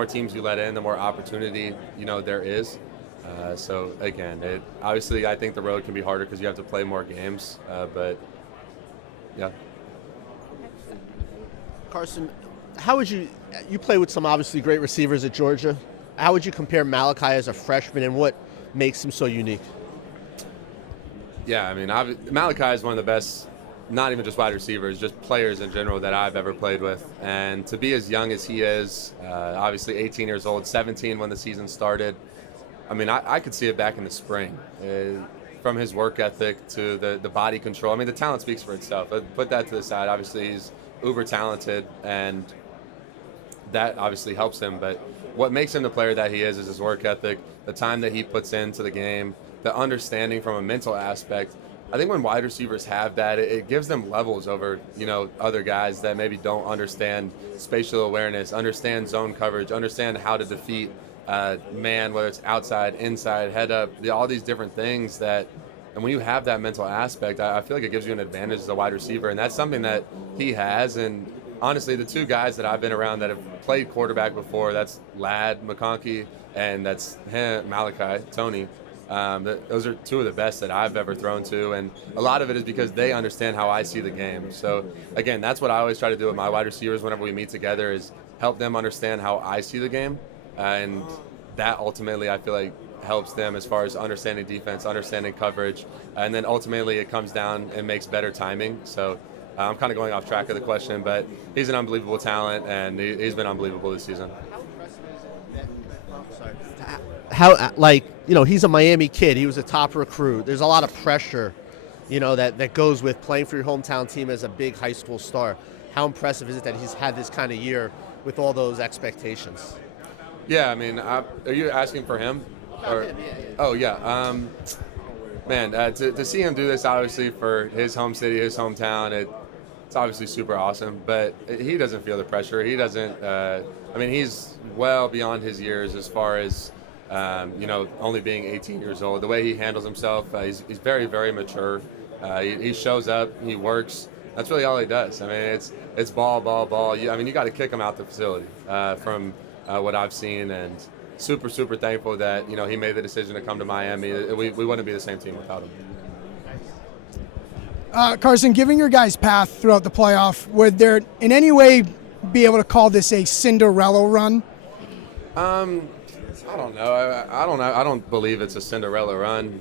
teams you let in, the more opportunity, there is. So, again, obviously I think the road can be harder because you have to play more games, but yeah. Carson, how would you play with some obviously great receivers at Georgia. How would you compare Malachi as a freshman and what makes him so unique? Yeah, Malachi is one of the best, not even just wide receivers, just players in general that I've ever played with. And to be as young as he is, obviously 18 years old, 17 when the season started, I could see it back in the spring. From his work ethic to the body control. The talent speaks for itself. But put that to the side. Obviously, he's uber talented, and that obviously helps him. But what makes him the player that he is his work ethic, the time that he puts into the game, the understanding from a mental aspect. I think when wide receivers have that, it gives them levels over, other guys that maybe don't understand spatial awareness, understand zone coverage, understand how to defeat man, whether it's outside, inside, head up, all these different things that, and when you have that mental aspect, I feel like it gives you an advantage as a wide receiver, and that's something that he has. And honestly, the 2 guys that I've been around that have played quarterback before, that's Ladd McConkey, and that's him, Malachi, Tony. Those are 2 of the best that I've ever thrown to, and a lot of it is because they understand how I see the game. So again, that's what I always try to do with my wide receivers whenever we meet together is help them understand how I see the game. And that ultimately, I feel like, helps them as far as understanding defense, understanding coverage, and then ultimately it comes down and makes better timing. So I'm kind of going off track of the question, but he's an unbelievable talent, and he's been unbelievable this season. He's a Miami kid. He was a top recruit. There's a lot of pressure, that goes with playing for your hometown team as a big high school star. How impressive is it that he's had this kind of year with all those expectations? Yeah, I mean, are you asking for him? Or, him, yeah. Oh, yeah. Man, to see him do this, obviously, for his home city, his hometown, it's obviously super awesome. But he doesn't feel the pressure. He doesn't, he's well beyond his years as far as, only being 18 years old. The way he handles himself, he's very, very mature. He shows up, he works. That's really all he does. I mean, it's ball. You got to kick him out the facility from what I've seen, and super, super thankful that, he made the decision to come to Miami. We wouldn't be the same team without him. Carson, given your guys' path throughout the playoff, would there in any way be able to call this a Cinderella run? I don't know. I don't believe it's a Cinderella run.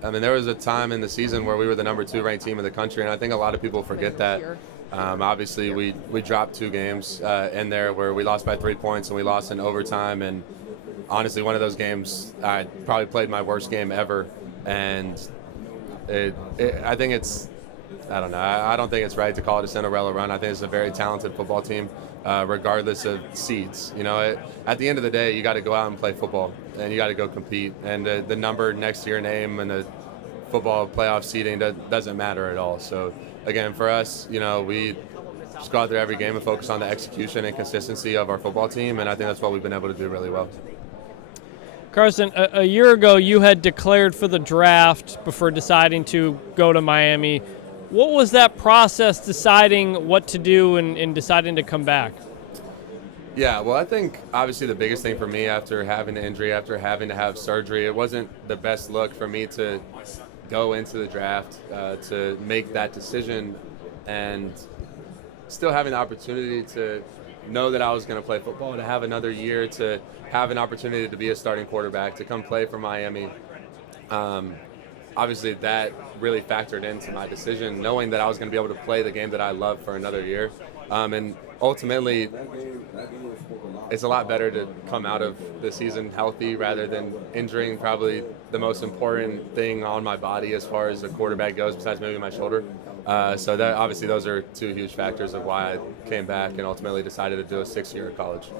There was a time in the season where we were the number 2 ranked team in the country, and I think a lot of people forget that. Obviously, we dropped 2 games in there where we lost by 3 points and we lost in overtime. And honestly, one of those games, I probably played my worst game ever. And I think it's, I don't know. I don't think it's right to call it a Cinderella run. I think it's a very talented football team, regardless of seeds. At the end of the day, you got to go out and play football, and you got to go compete. And the number next to your name and the football playoff seeding doesn't matter at all. So again, for us, we just go out there every game and focus on the execution and consistency of our football team, and I think that's what we've been able to do really well. Carson, a year ago you had declared for the draft before deciding to go to Miami. What was that process deciding what to do and deciding to come back? Yeah, well, I think obviously the biggest thing for me after having the injury, after having to have surgery, it wasn't the best look for me to go into the draft to make that decision, and still having the opportunity to know that I was going to play football, to have another year, to have an opportunity to be a starting quarterback, to come play for Miami. Obviously, that really factored into my decision, knowing that I was going to be able to play the game that I love for another year. And ultimately, it's a lot better to come out of the season healthy rather than injuring probably the most important thing on my body as far as a quarterback goes, besides maybe my shoulder. So that obviously those are 2 huge factors of why I came back and ultimately decided to do a 6-year at college.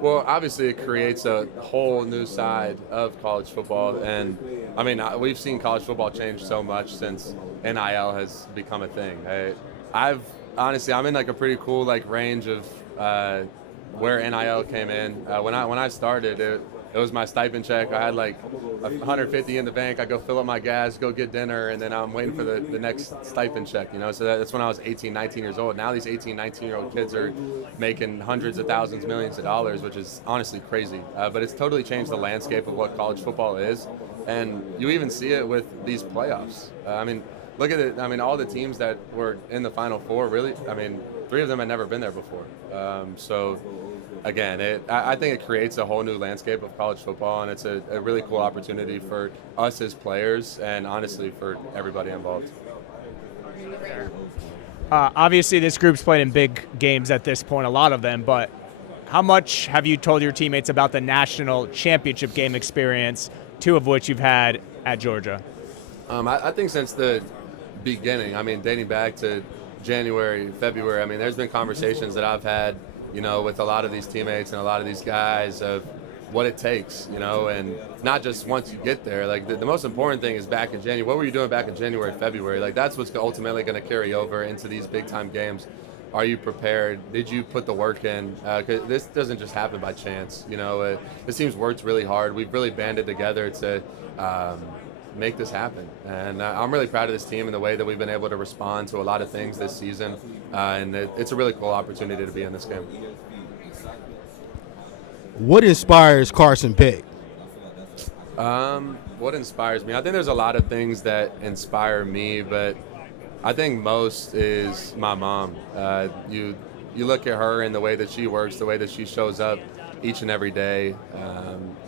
Well, obviously it creates a whole new side of college football, and we've seen college football change so much since NIL has become a thing. I'm in like a pretty cool range of where NIL came in. When I started, it was my stipend check. I had like $150 in the bank. I go fill up my gas, go get dinner, and then I'm waiting for the next stipend check, So that's when I was 18, 19 years old. Now these 18, 19-year-old kids are making hundreds of thousands, millions of dollars, which is honestly crazy. But it's totally changed the landscape of what college football is. And you even see it with these playoffs. Look at it. All the teams that were in the Final Four, really, 3 of them had never been there before. Again, I think it creates a whole new landscape of college football, and it's a really cool opportunity for us as players and honestly for everybody involved. Obviously, this group's played in big games at this point, a lot of them, but how much have you told your teammates about the national championship game experience, 2 of which you've had at Georgia? I think since the beginning, dating back to January, February, there's been conversations that I've had with a lot of these teammates and a lot of these guys of what it takes, and not just once you get there. The most important thing is back in January. What were you doing back in January, February? That's what's ultimately going to carry over into these big-time games. Are you prepared? Did you put the work in? 'Cause this doesn't just happen by chance. This team's worked really hard. We've really banded together to make this happen. And I'm really proud of this team and the way that we've been able to respond to a lot of things this season. And it's a really cool opportunity to be in this game. What inspires Carson Beck? What inspires me? I think there's a lot of things that inspire me, but I think most is my mom. You look at her and the way that she works, the way that she shows up each and every day,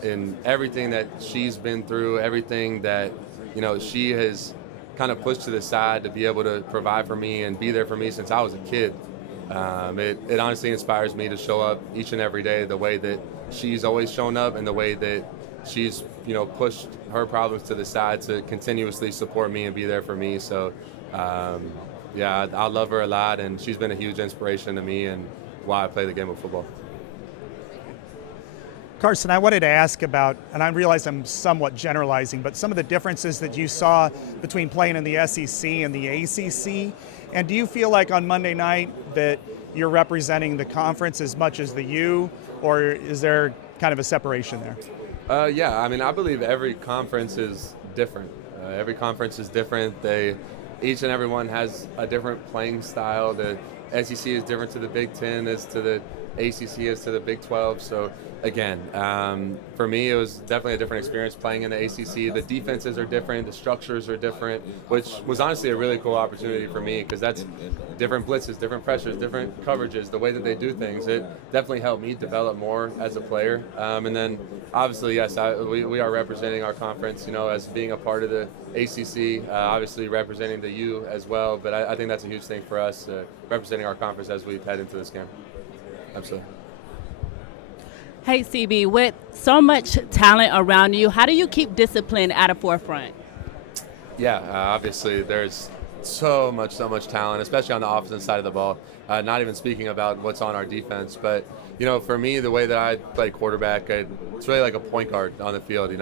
in everything that she's been through, everything that she has kind of pushed to the side to be able to provide for me and be there for me since I was a kid. It honestly inspires me to show up each and every day the way that she's always shown up and the way that she's pushed her problems to the side to continuously support me and be there for me. So, yeah, I love her a lot, and she's been a huge inspiration to me and why I play the game of football. Carson, I wanted to ask about, and I realize I'm somewhat generalizing, but some of the differences that you saw between playing in the SEC and the ACC. And do you feel like on Monday night that you're representing the conference as much as the U, or is there kind of a separation there? Yeah, I mean, I believe every conference is different. Every conference is different. Each and every one has a different playing style. The SEC is different to the Big Ten as to the ACC is to the Big 12. So again, for me, it was definitely a different experience playing in the ACC. The defenses are different, the structures are different, which was honestly a really cool opportunity for me because that's different blitzes, different pressures, different coverages, the way that they do things. It definitely helped me develop more as a player. And then obviously, yes, we are representing our conference, as being a part of the ACC, obviously representing the U as well. But I think that's a huge thing for us, representing our conference as we head into this game. Absolutely. Hey, CB, with so much talent around you, how do you keep discipline at a forefront? Yeah, obviously there's so much talent, especially on the offensive side of the ball. Not even speaking about what's on our defense, but for me, the way that I play quarterback, it's really like a point guard on the field.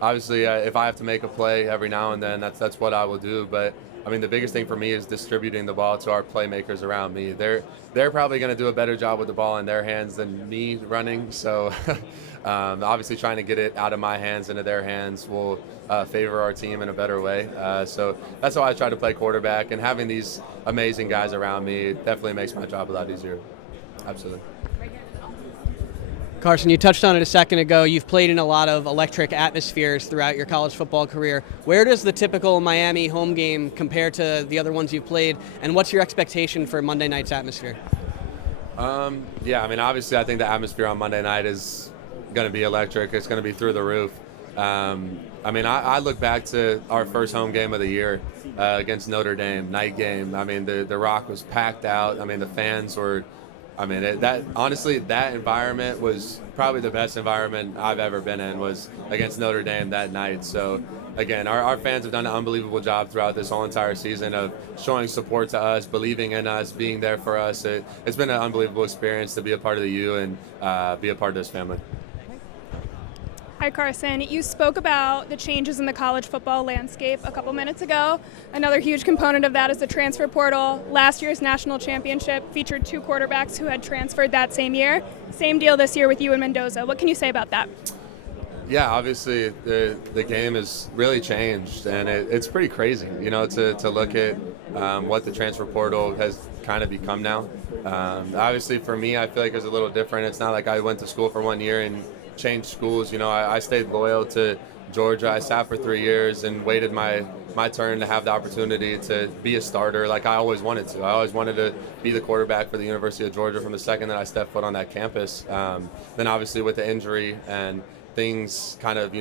Obviously, if I have to make a play every now and then, that's what I will do. But I mean, the biggest thing for me is distributing the ball to our playmakers around me. They're probably going to do a better job with the ball in their hands than me running. So obviously trying to get it out of my hands into their hands will favor our team in a better way. So that's how I try to play quarterback. And having these amazing guys around me definitely makes my job a lot easier. Absolutely. Carson, you touched on it a second ago. You've played in a lot of electric atmospheres throughout your college football career. Where does the typical Miami home game compare to the other ones you've played, and what's your expectation for Monday night's atmosphere? Yeah, I mean, obviously I think the atmosphere on Monday night is going to be electric. It's going to be through the roof. I mean, I look back to our first home game of the year against Notre Dame, night game. I mean, the Rock was packed out. I mean, the fans were... I mean, honestly, that environment was probably the best environment I've ever been in, was against Notre Dame that night. So, again, our fans have done an unbelievable job throughout this whole entire season of showing support to us, believing in us, being there for us. It's been an unbelievable experience to be a part of the U and be a part of this family. Hi, Carson. You spoke about the changes in the college football landscape a couple minutes ago. Another huge component of that is the transfer portal. Last year's national championship featured 2 quarterbacks who had transferred that same year. Same deal this year with you and Mendoza. What can you say about that? Yeah, obviously the game has really changed, and it's pretty crazy, to look at what the transfer portal has kind of become now. Obviously, for me, I feel like it's a little different. It's not like I went to school for 1 year and changed schools. I stayed loyal to Georgia. I sat for 3 years and waited my turn to have the opportunity to be a starter like I always wanted to. I always wanted to be the quarterback for the University of Georgia from the second that I stepped foot on that campus. Then obviously with the injury and things kind of,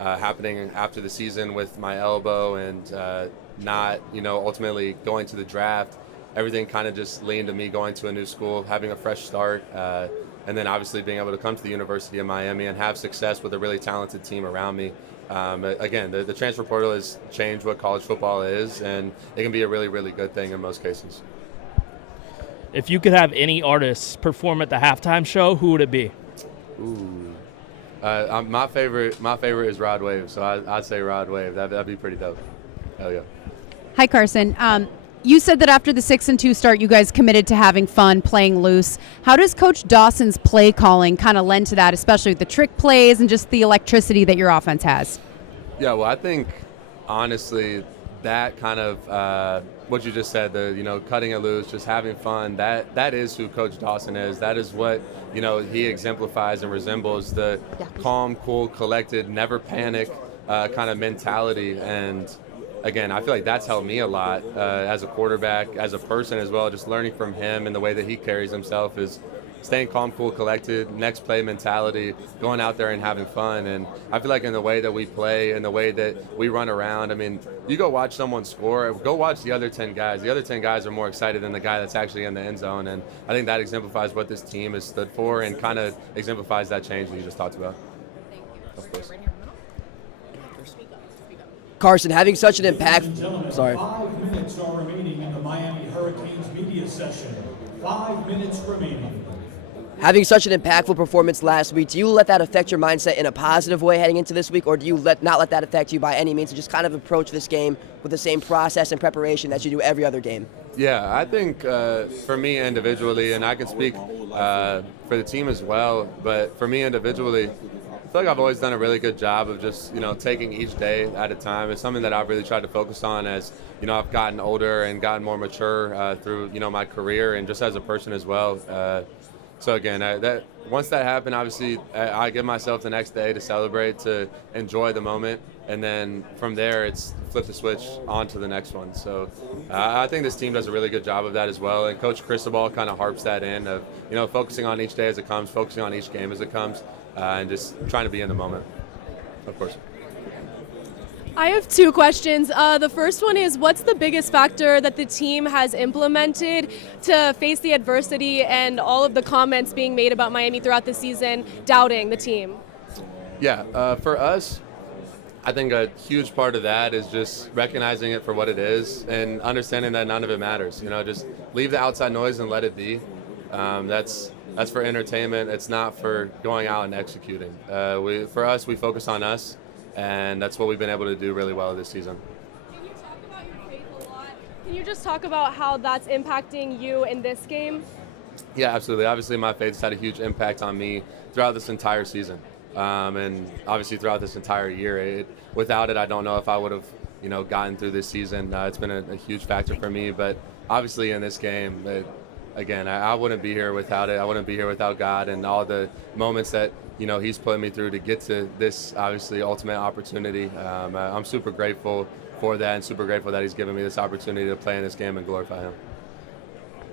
happening after the season with my elbow and not, ultimately going to the draft, everything kind of just leaned to me going to a new school, having a fresh start, and then obviously being able to come to the University of Miami and have success with a really talented team around me. Again, the transfer portal has changed what college football is, and it can be a really, really good thing in most cases. If you could have any artists perform at the halftime show, who would it be? Ooh. My favorite is Rod Wave, so I'd say Rod Wave. That'd be pretty dope. Hell yeah. Hi, Carson. You said that after the 6-2 start, you guys committed to having fun, playing loose. How does Coach Dawson's play calling kind of lend to that, especially with the trick plays and just the electricity that your offense has? Yeah, well, I think, honestly, that kind of what you just said, cutting it loose, just having fun, that is who Coach Dawson is. That is what, he exemplifies and resembles, the calm, cool, collected, never panic kind of mentality. And again, I feel like that's helped me a lot as a quarterback, as a person as well. Just learning from him and the way that he carries himself is staying calm, cool, collected, next play mentality, going out there and having fun. And I feel like in the way that we play and the way that we run around, I mean, you go watch someone score, go watch the other 10 guys. The other 10 guys are more excited than the guy that's actually in the end zone. And I think that exemplifies what this team has stood for and kind of exemplifies that change that you just talked about. Thank you. Of course. Carson, having such an impact. Sorry. 5 minutes are remaining in the Miami Hurricanes media session. 5 minutes remaining. Having such an impactful performance last week, do you let that affect your mindset in a positive way heading into this week, or do you not let that affect you by any means and just kind of approach this game with the same process and preparation that you do every other game? Yeah, I think for me individually, and I can speak for the team as well, but for me individually, I feel like I've always done a really good job of just, taking each day at a time. It's something that I've really tried to focus on as, I've gotten older and gotten more mature through, my career and just as a person as well. So again, once that happened, obviously, I give myself the next day to celebrate, to enjoy the moment, and then from there, it's flip the switch on to the next one. So I think this team does a really good job of that as well, and Coach Cristobal kind of harps that in of, focusing on each day as it comes, focusing on each game as it comes, and just trying to be in the moment, of course. I have two questions. The first one is, what's the biggest factor that the team has implemented to face the adversity and all of the comments being made about Miami throughout the season, doubting the team? Yeah, for us, I think a huge part of that is just recognizing it for what it is and understanding that none of it matters. Just leave the outside noise and let it be. That's for entertainment. It's not for going out and executing. For us, we focus on us. And that's what we've been able to do really well this season. Can you talk about your faith a lot? Can you just talk about how that's impacting you in this game? Yeah, absolutely. Obviously, my faith's had a huge impact on me throughout this entire season, and obviously throughout this entire year. Without it, I don't know if I would have, gotten through this season. It's been a huge factor for me. But obviously, in this game, again, I wouldn't be here without it. I wouldn't be here without God and all the moments that he's put me through to get to this obviously ultimate opportunity. I'm super grateful for that and super grateful that he's given me this opportunity to play in this game and glorify him.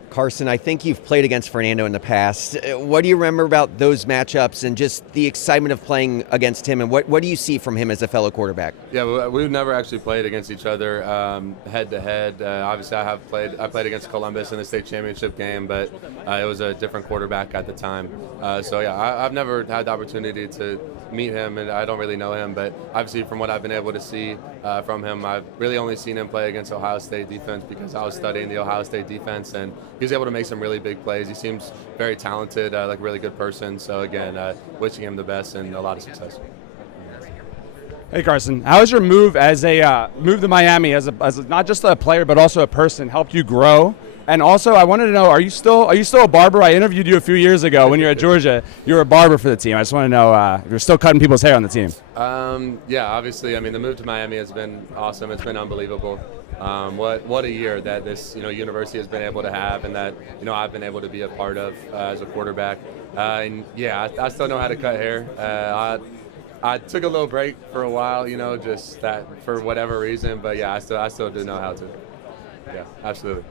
Carson, I think you've played against Fernando in the past. What do you remember about those matchups and just the excitement of playing against him, and what do you see from him as a fellow quarterback? Yeah, we've never actually played against each other head to head. Obviously, I played against Columbus in the state championship game, but it was a different quarterback at the time. So yeah, I've never had the opportunity to meet him, and I don't really know him, but obviously from what I've been able to see from him, I've really only seen him play against Ohio State defense because I was studying the Ohio State defense, and he was able to make some really big plays. He seems very talented, like a really good person. So again, wishing him the best and a lot of success. Hey Carson, how has your move as a move to Miami as not just a player but also a person helped you grow? And also, I wanted to know, are you still a barber? I interviewed you a few years ago when you were at Georgia. You were a barber for the team. I just want to know if you're still cutting people's hair on the team. Yeah, obviously. I mean, the move to Miami has been awesome. It's been unbelievable. What a year that this university has been able to have, and that I've been able to be a part of as a quarterback. And yeah, I still know how to cut hair. I took a little break for a while, just that for whatever reason. But yeah, I still do know how to. Yeah, absolutely.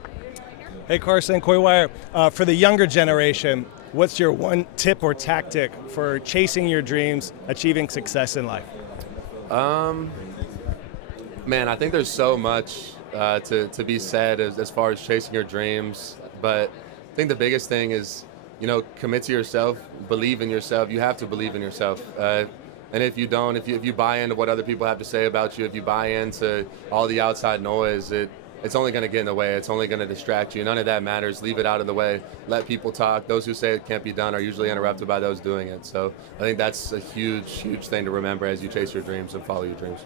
Hey Carson, Coywire, for the younger generation, what's your one tip or tactic for chasing your dreams, achieving success in life? Man, I think there's so much to be said as far as chasing your dreams, but I think the biggest thing is, commit to yourself, believe in yourself. You have to believe in yourself. And if you don't, if you buy into what other people have to say about you, if you buy into all the outside noise, it's only going to get in the way. It's only going to distract you. None of that matters. Leave it out of the way. Let people talk. Those who say it can't be done are usually interrupted by those doing it. So I think that's a huge, huge thing to remember as you chase your dreams and follow your dreams.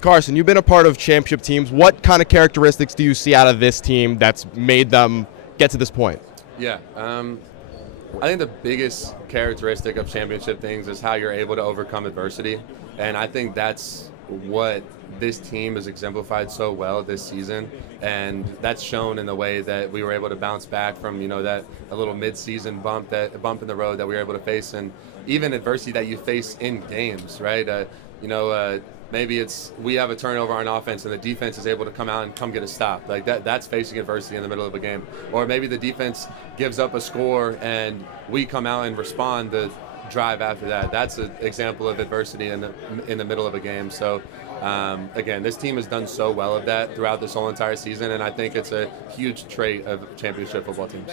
Carson, you've been a part of championship teams. What kind of characteristics do you see out of this team that's made them get to this point? Yeah. I think the biggest characteristic of championship things is how you're able to overcome adversity. And I think that's what this team has exemplified so well this season, and that's shown in the way that we were able to bounce back from that a little mid-season bump in the road that we were able to face, and even adversity that you face in games, right? Maybe it's we have a turnover on offense and the defense is able to come out and come get a stop. Like that's facing adversity in the middle of a game. Or maybe the defense gives up a score and we come out and respond to drive after that. That's an example of adversity in the middle of a game. So again, this team has done so well of that throughout this whole entire season, and I think it's a huge trait of championship football teams.